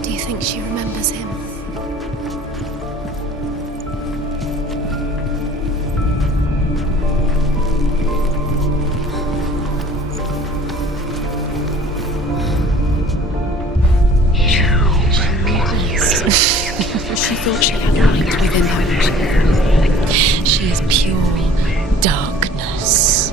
Do you think she remembers him? She thought she had light within her. She is pure darkness.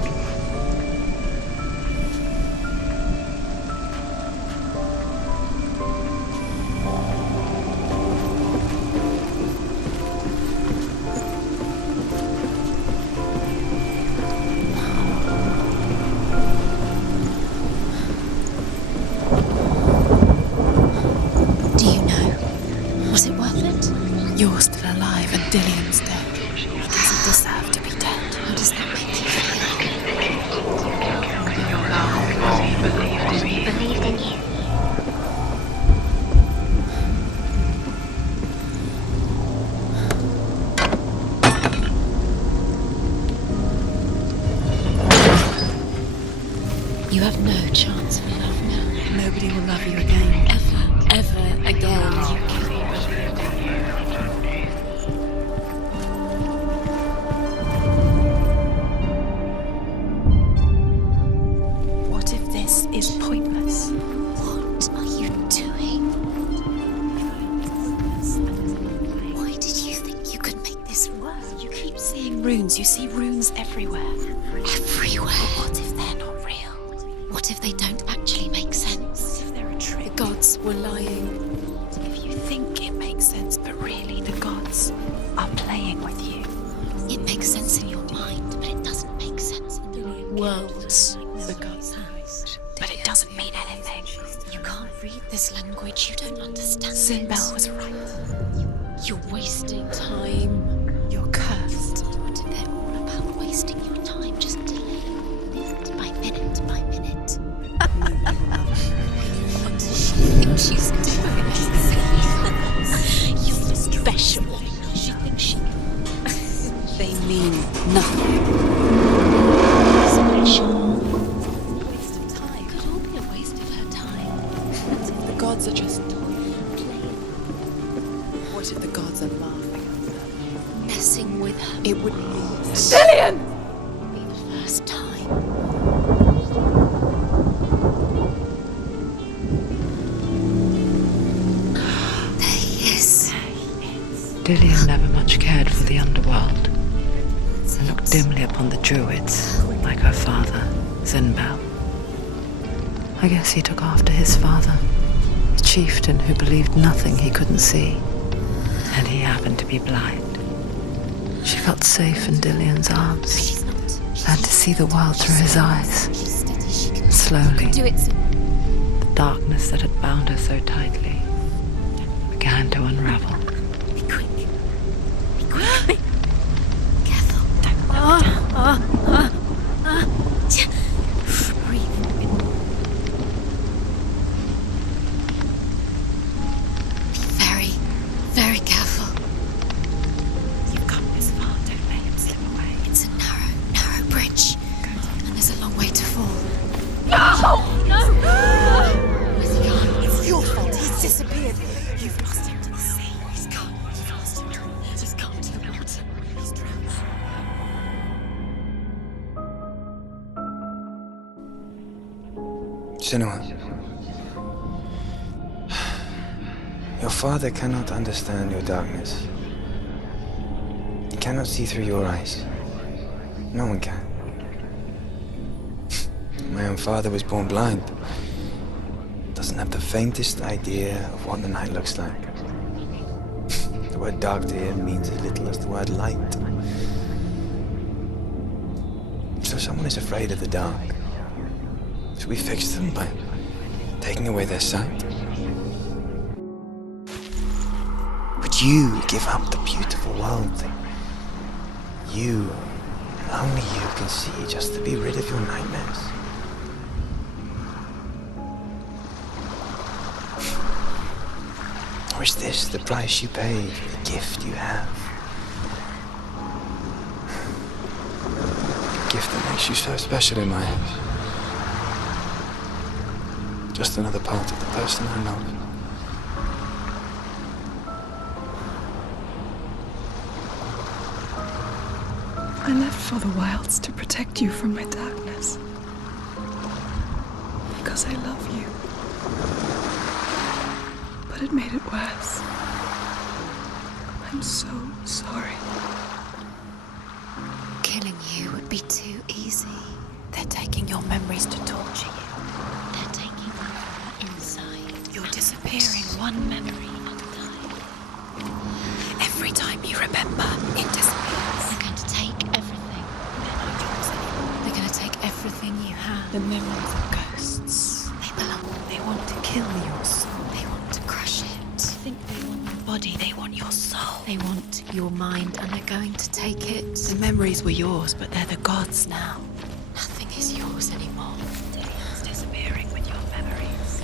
Do you know? Was it worth it? You're still alive and Dillion's dead. He doesn't deserve to be dead. How does that make you feel? He believed in you. You have no chance of love now. Nobody will love you again. Ever again. What if this is pointless? What are you doing? Why did you think you could make this work? You keep seeing runes. You see runes everywhere. Everywhere. What if they're not real? What if they don't actually make sense? What if they're a trick? The gods were lying. If you think it makes sense, but really the gods are playing with you. It makes sense in your mind, but it doesn't make sense in the worlds the gods have. But it doesn't mean anything. You can't read this language, you don't understand. Sinbel was right. You're wasting time. You're cursed. What if they're all about wasting your time, just delaying minute by minute by minute? What does she think she's doing? You're special. She thinks she They mean nothing. special. Waste of time. Could all be a waste of her time. The gods are just What if the gods are laughing? Messing with her. It would be Dillion! Be the first time. There he is. Dillion never much cared for the underworld and looked dimly upon the druids, like her father, Sinbel. I guess he took after his father, the chieftain who believed nothing he couldn't see. And he happened to be blind. She felt safe in Dillion's arms. Learned to see the world through his eyes. And slowly, the darkness that had bound her so tightly began to unravel. Be quick. Be quick. Careful. Don't go down. Breathe. Be very, very careful. You've come this far, don't let him slip away. It's a narrow bridge. And there's a long way to fall. No! Where's he gone? It's your fault. He's disappeared. You've lost him to the sea. He's gone. You've lost him. He's gone to the water. He's drowned. Senua, your father cannot understand your darkness. He cannot see through your eyes. No one can. My own father was born blind. Doesn't have the faintest idea of what the night looks like. The word dark to him means as little as the word light. So someone is afraid of the dark. Should we fix them by taking away their sight? Would you give up the beautiful world that you, and only you, can see just to be rid of your nightmares? Or is this the price you pay for the gift you have? A gift that makes you so special in my eyes. Just another part of the person I love. I left for the wilds to protect you from my darkness. Because I love you. But it made it worse. I'm so sorry. Killing you would be too easy. They're taking your memories to torture you. They're taking them from inside. You're disappearing one memory at a time. Every time you remember, it disappears. They're going to take everything. They're not yours anymore. They're going to take everything you have. The memories of ghosts. They belong. They want to kill your soul. They want to crush it. I think they want your body. They want your soul. They want your mind, and they're going to take it. The memories were yours, but they're the gods now. Nothing is yours anymore. It's disappearing with your memories.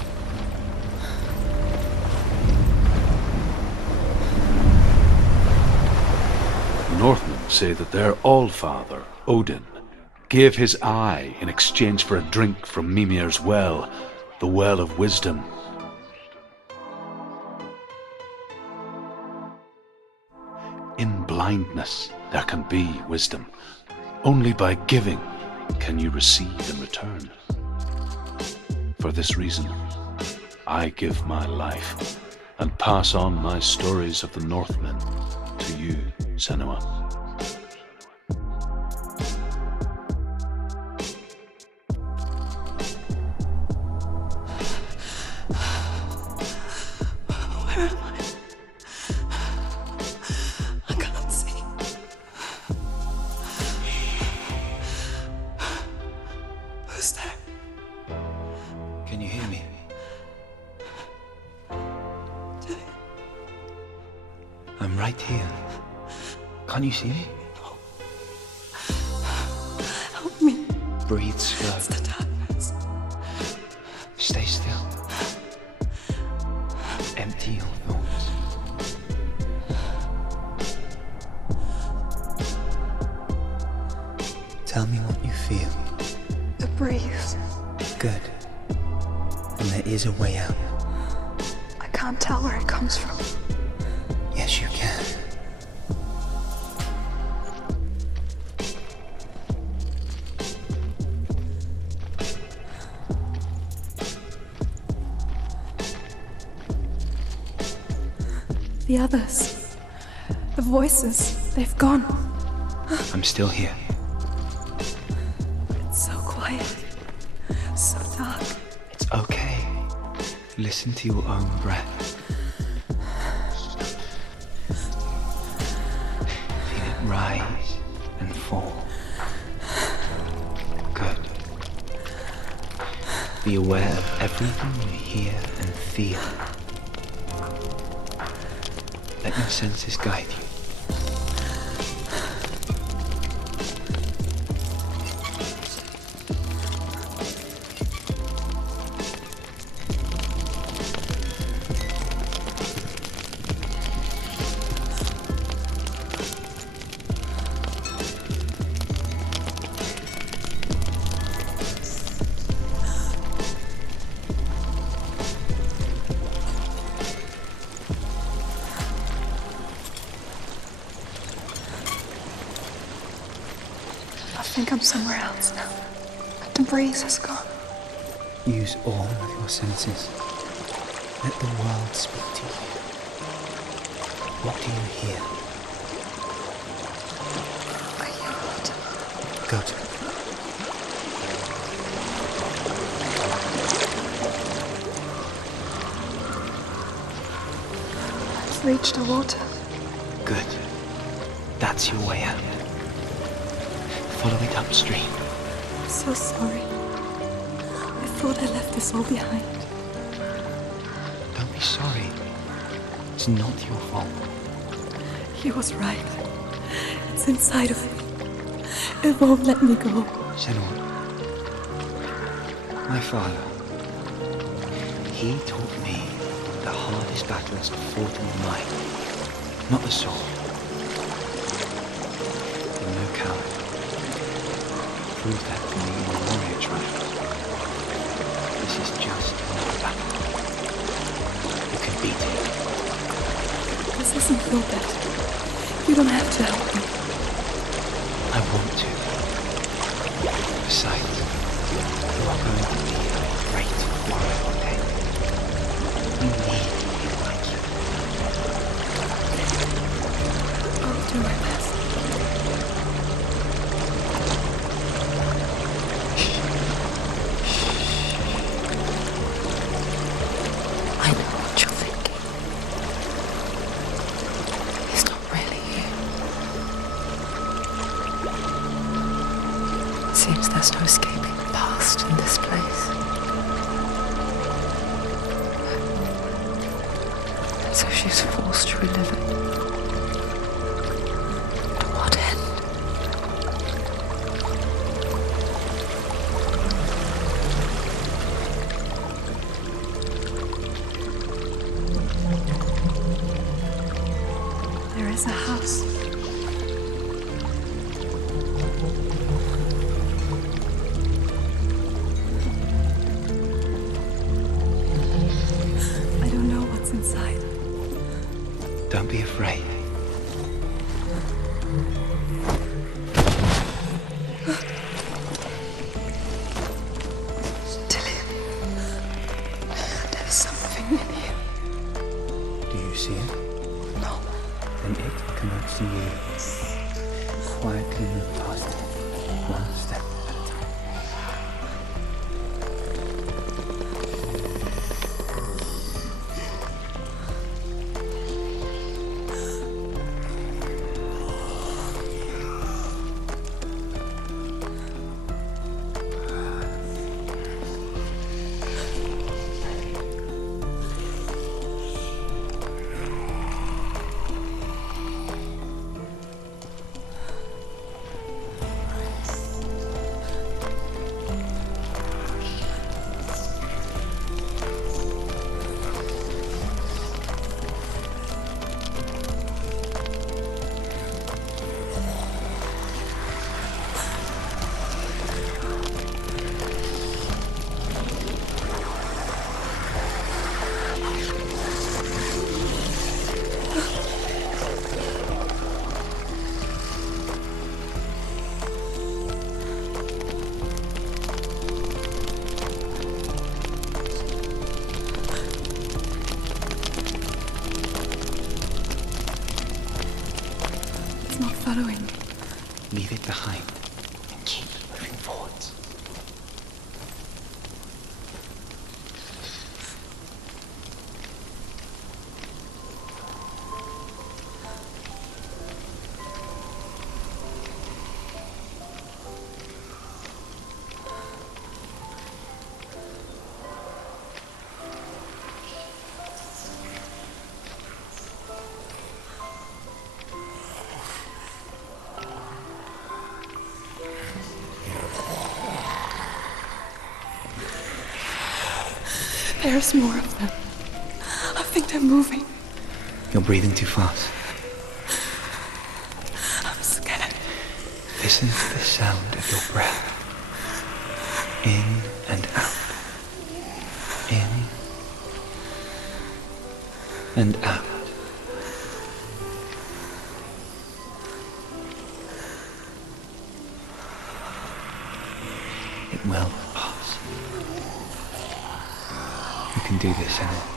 Northmen say that their Allfather, Odin, gave his eye in exchange for a drink from Mimir's well, the Well of Wisdom. In blindness there can be wisdom. Only by giving can you receive in return. For this reason, I give my life and pass on my stories of the Northmen to you, Senua. Where am I? I can't see. Who's there? Can you hear me? I'm right here. Can't you see me? Help me. Breathe slow. It's the darkness. Stay still. Empty your thoughts. Tell me what you feel. The breeze. Good. And there is a way out. I can't tell where it comes from. Yes, you can. The others. The voices. They've gone. I'm still here. It's so quiet. So dark. It's okay. Listen to your own breath. be aware of everything you hear and feel. Let your senses guide you. I think I'm somewhere else now. The breeze has gone. Use all of your senses. Let the world speak to you. What do you hear? I hear water. Good. I've reached the water. Good. That's your way out. Follow it upstream. I'm so sorry. I thought I left this all behind. Don't be sorry. It's not your fault. He was right. It's inside of me. It won't let me go. Senua, my father, he taught me the hardest battles are fought in the mind, not the sword. You're no coward. Prove that to me in the warrior tribe. This is just another battle. You can beat it. This isn't your battle. You don't have to help me. I want to. Besides, you are going to be a great warrior one day. We need people like you. I'll do my best. I know what you're thinking. He's not really here. Seems there's no escaping the past in this place. So she's forced to relive it. To what end? There is a house. I don't know what's inside. Don't be afraid. Tilly, there's something in here. Do you see it? No. Then it cannot see you. Quietly move past it, one step at a time. It's not following. Leave it behind and keep moving forwards. There's more of them. I think they're moving. You're breathing too fast. I'm scared. Listen to the sound of your breath. In and out. In and out. It will pass. You can do this, Senua.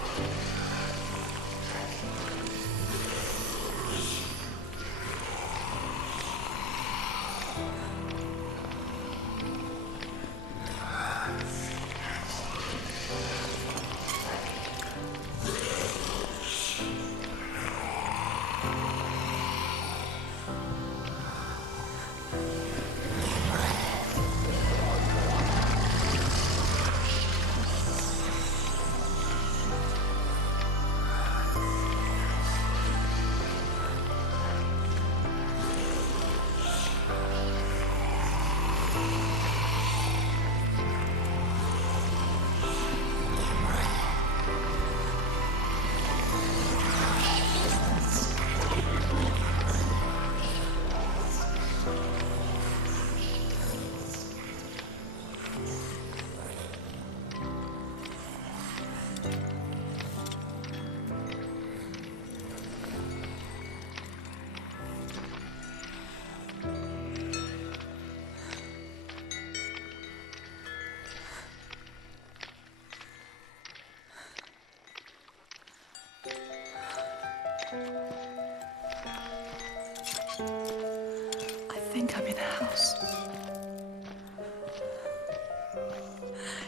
I think I'm in a house.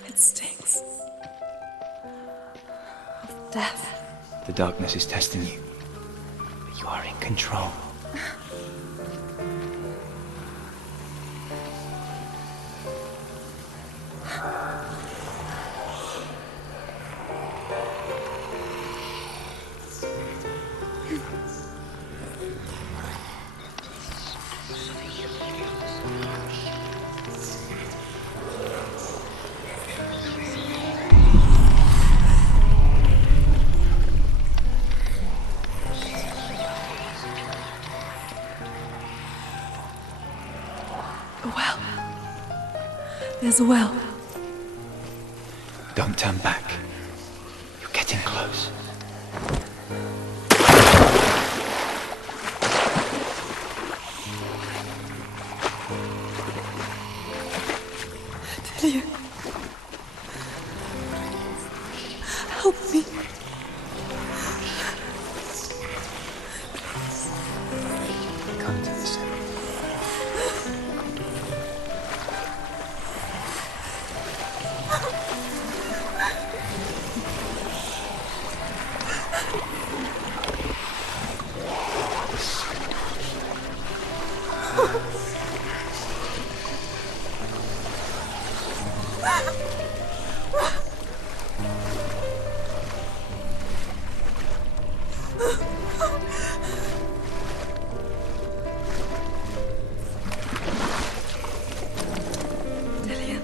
It stinks of death. The darkness is testing you. But you are in control. A well. There's a well. Don't turn back. You're getting close. Delia. Help me. Come to the center. Delia.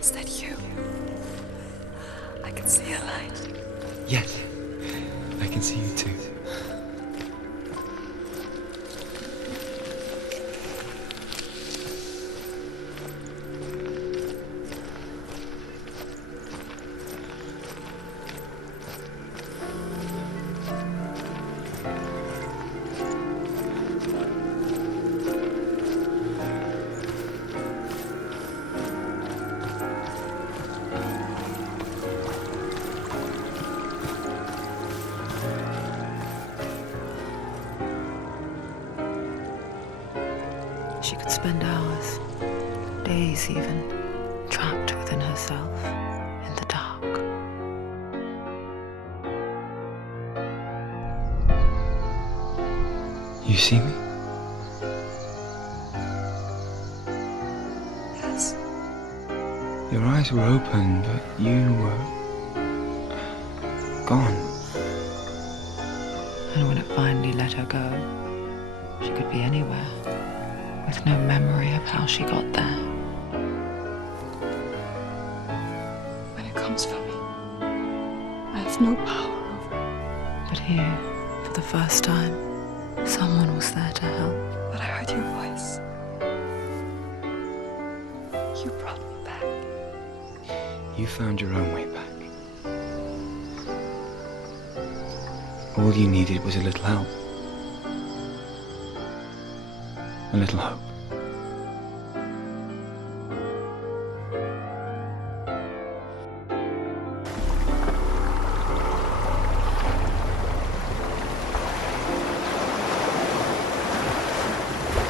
Is that you? I can see a light. Yes, I can see you too. She could spend hours, days even, trapped within herself, in the dark. You see me? Yes. Your eyes were open, but you were gone. And when it finally let her go, she could be anywhere, with no memory of how she got there. When it comes for me. have no power over it. But here, for the first time, someone was there to help. But I heard your voice. You brought me back. You found your own way back. All you needed was a little help. A little hope.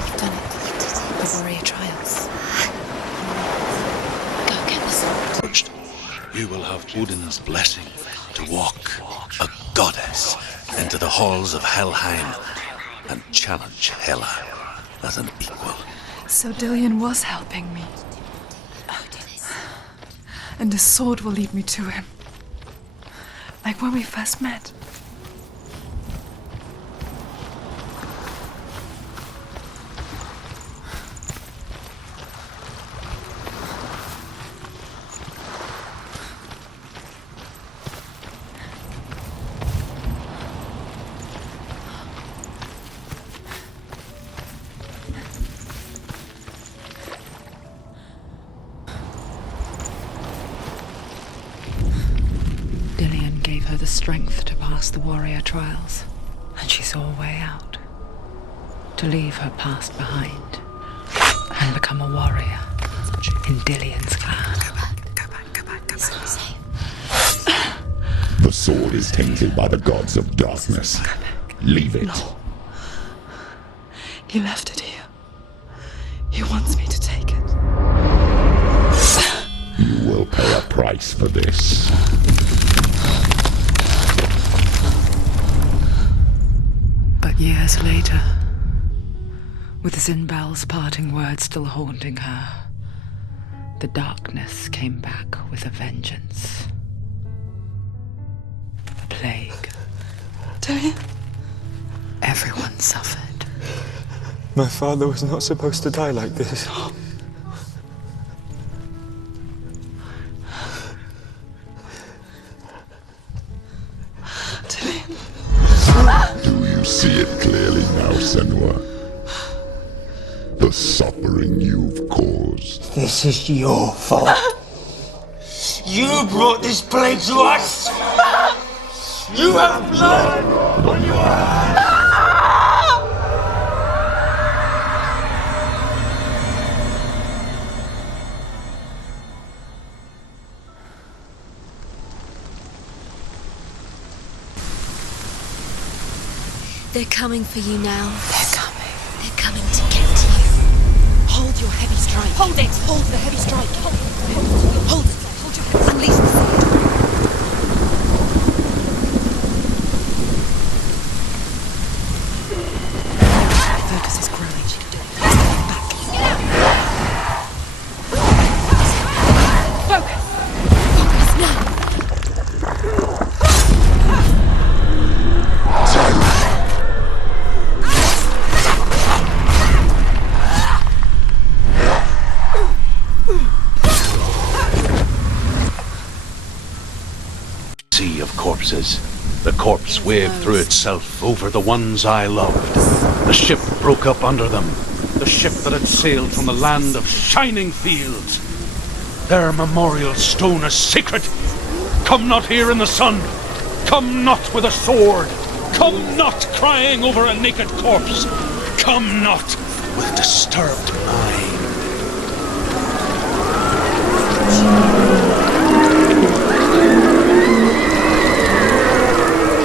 You've done it. You did it. The warrior trials. Go get the sword. You will have Odin's blessing to walk, a goddess, into the halls of Helheim and challenge Hela as an equal. So Dillion was helping me. And the sword will lead me to him. Like when we first met. Dillion gave her the strength to pass the warrior trials, and she saw a way out. To leave her past behind and become a warrior in Dillion's clan. Go back. It's not safe. The sword is tainted by the gods of darkness. Leave it. No. He left it here. He wants me to take it. You will pay a price for this. But years later, with Zinbel's parting words still haunting her, the darkness came back with a vengeance. A plague. Dillion? Everyone suffered. My father was not supposed to die like this. Do you see it clearly now, Senua? The suffering you've caused. This is your fault. You brought this plague to us. You have blood on your hands. They're coming for you now. They're coming. They're coming to get you. Hold your heavy strike. Hold it! Hold the heavy strike. Hold it! Hold your hands. Unleash the sword. Focus is growing. Sea of corpses. The corpse waved through itself over the ones I loved. The ship broke up under them. The ship that had sailed from the land of shining fields. Their memorial stone is sacred. Come not here in the sun. Come not with a sword. Come not crying over a naked corpse. Come not with disturbed mind.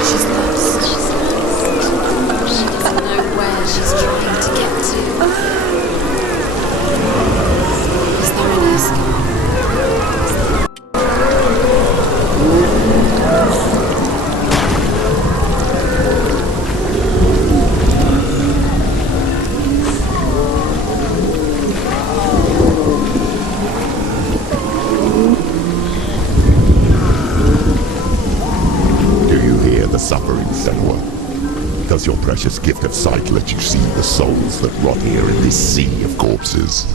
She's lost. She doesn't know where she's trying to get to. Is there an escape? The suffering, Senua. Does your precious gift of sight let you see the souls that rot here in this sea of corpses?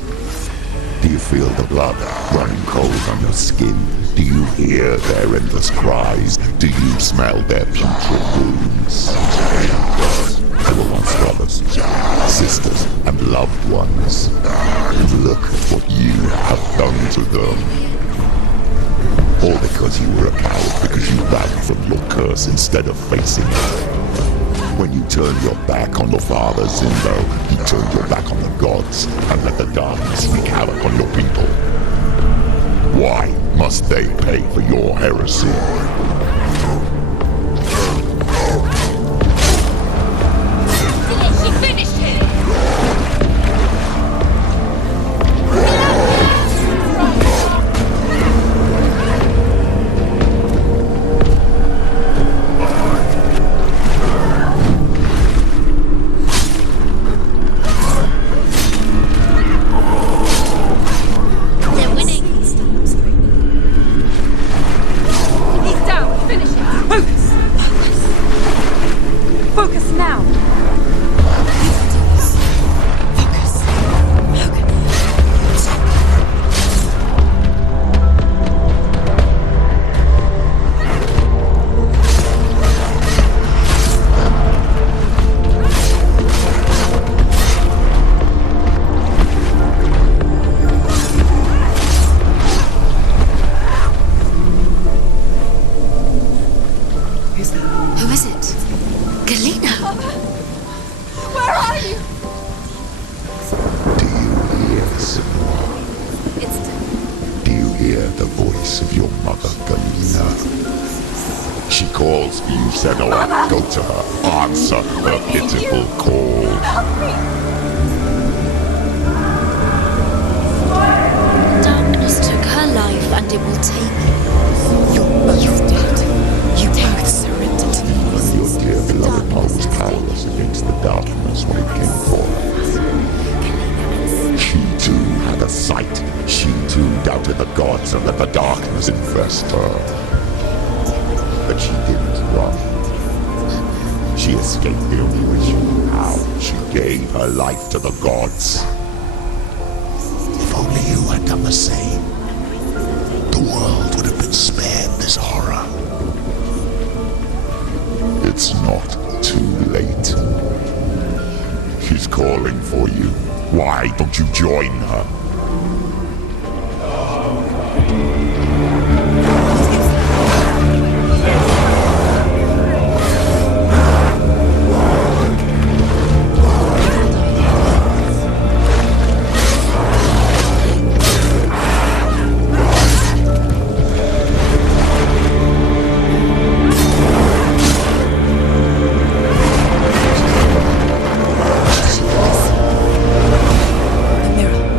Do you feel the blood running cold on your skin? Do you hear their endless cries? Do you smell their putrid wounds? They were once brothers, sisters, and loved ones. And look at what you have done to them. All because you were a coward, because you ran from your curse instead of facing it. When you turned your back on your father, Zindo, you turned your back on the gods and let the darkness wreak havoc on your people. Why must they pay for your heresy? She finished him! They're winning. He's down. Finish him. Focus. Focus now. Who is it? Galena! Where are you? Do you hear, Senua? Do you hear the voice of your mother, Galena? She calls for you, Senua. Go to her. Answer her pitiful call. Darkness took her life, and it will take your both dead. You both surrendered to me. Your dear beloved mother was powerless against the darkness when it came for her. She too had a sight. She too doubted the gods and let the darkness infest her. But she didn't run. She escaped the only way she knew how. She gave her life to the gods. If only you had done the same, the world would have been spared this horror. It's not too late. She's calling for you. Why don't you join her?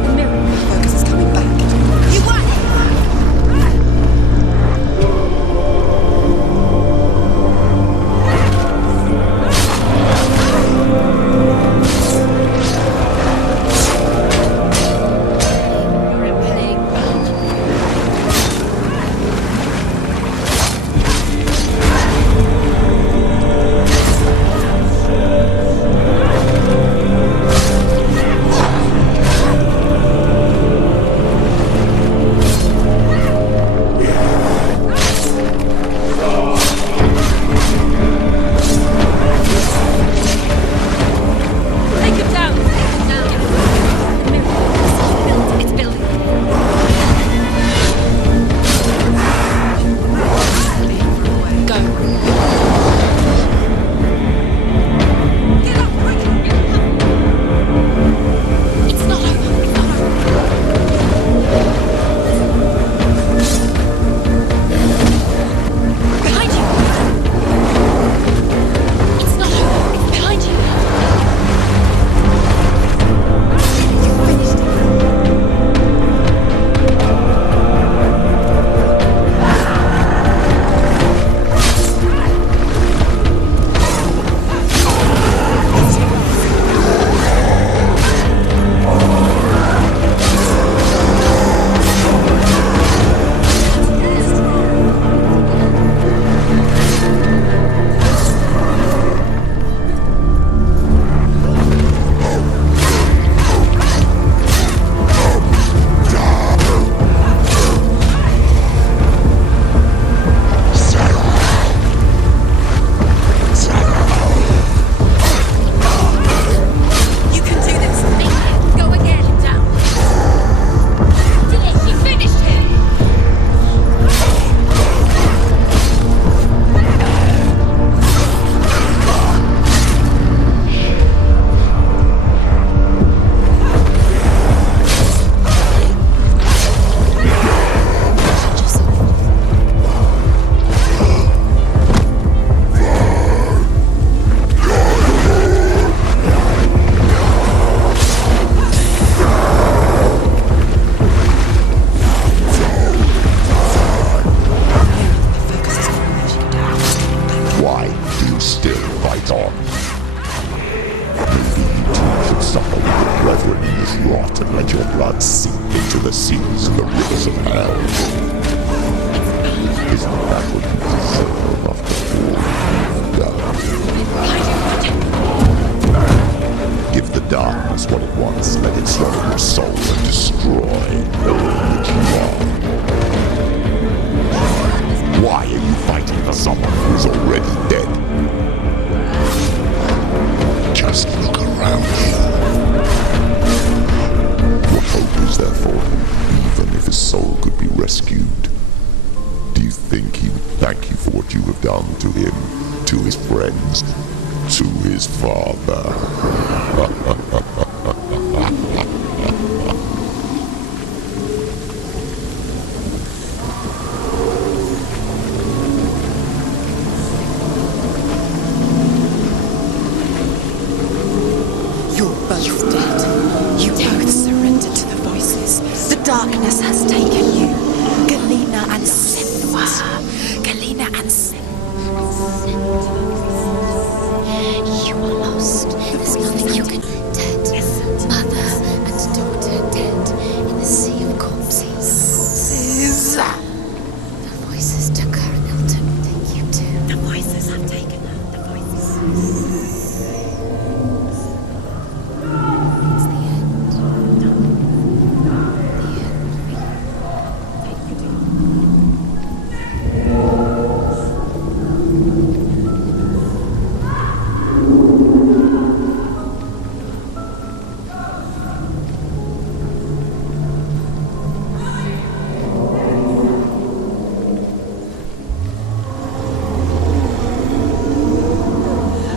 The mirror. fight on. Maybe you too should suffer with your brethren in this rot and let your blood sink into the seas and the rivers of hell. Isn't that what you deserve after all you've done? Give the darkness what it wants, let it swallow your soul and destroy all that you are. Why are you fighting for someone who is already dead? Just look around here. What hope is there for him, even if his soul could be rescued? Do you think he would thank you for what you have done to him, to his friends, to his father? You're both dead. You both surrendered to the voices. The darkness has taken you. Galena and Senua. Galena and Senua. You are lost. There's nothing you can... Dead. Mother and daughter dead in the sea of corpses. The voices took her and they'll take you too. The voices have taken her. The voices...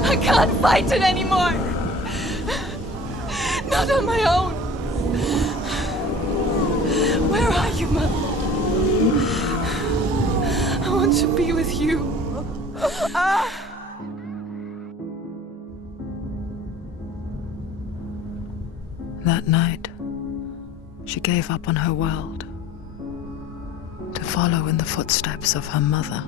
I can't fight it anymore. Not on my own. Where are you, Mother? I want to be with you. That night, she gave up on her world to follow in the footsteps of her mother,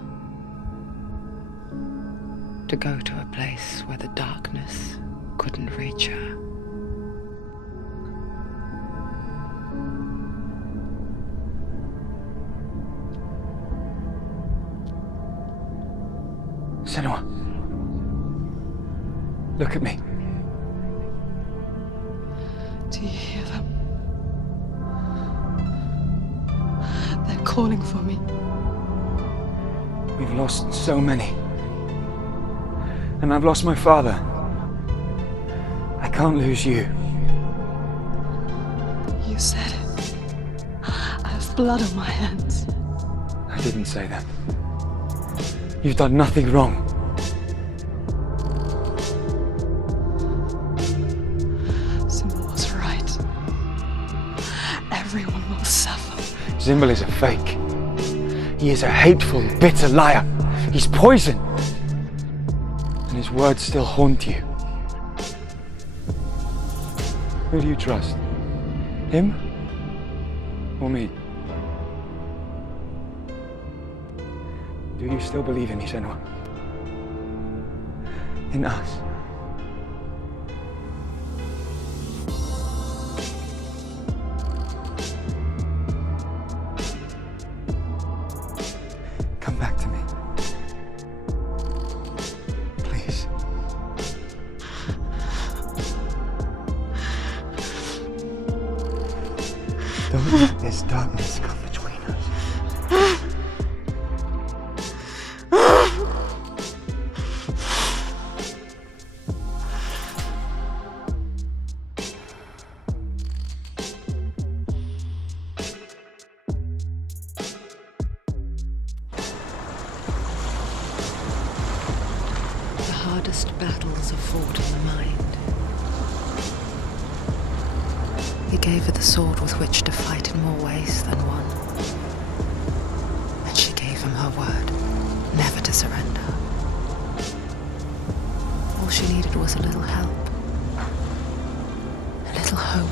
to go to a place where the darkness couldn't reach her. Senua, look at me. Do you hear them? They're calling for me. We've lost so many. And I've lost my father. I can't lose you. You said it. I have blood on my hands. I didn't say that. You've done nothing wrong. Symbol was right. Everyone will suffer. Zimbel is a fake. He is a hateful, bitter liar. He's poison. And his words still haunt you. Who do you trust? Him? Or me? Do you still believe in me, Senua? In us? Come back to me. Please. Don't let this darkness come between us. The hardest battles are fought in the mind. He gave her the sword with which to fight in more ways than one. And she gave him her word, never to surrender. All she needed was a little help, a little hope.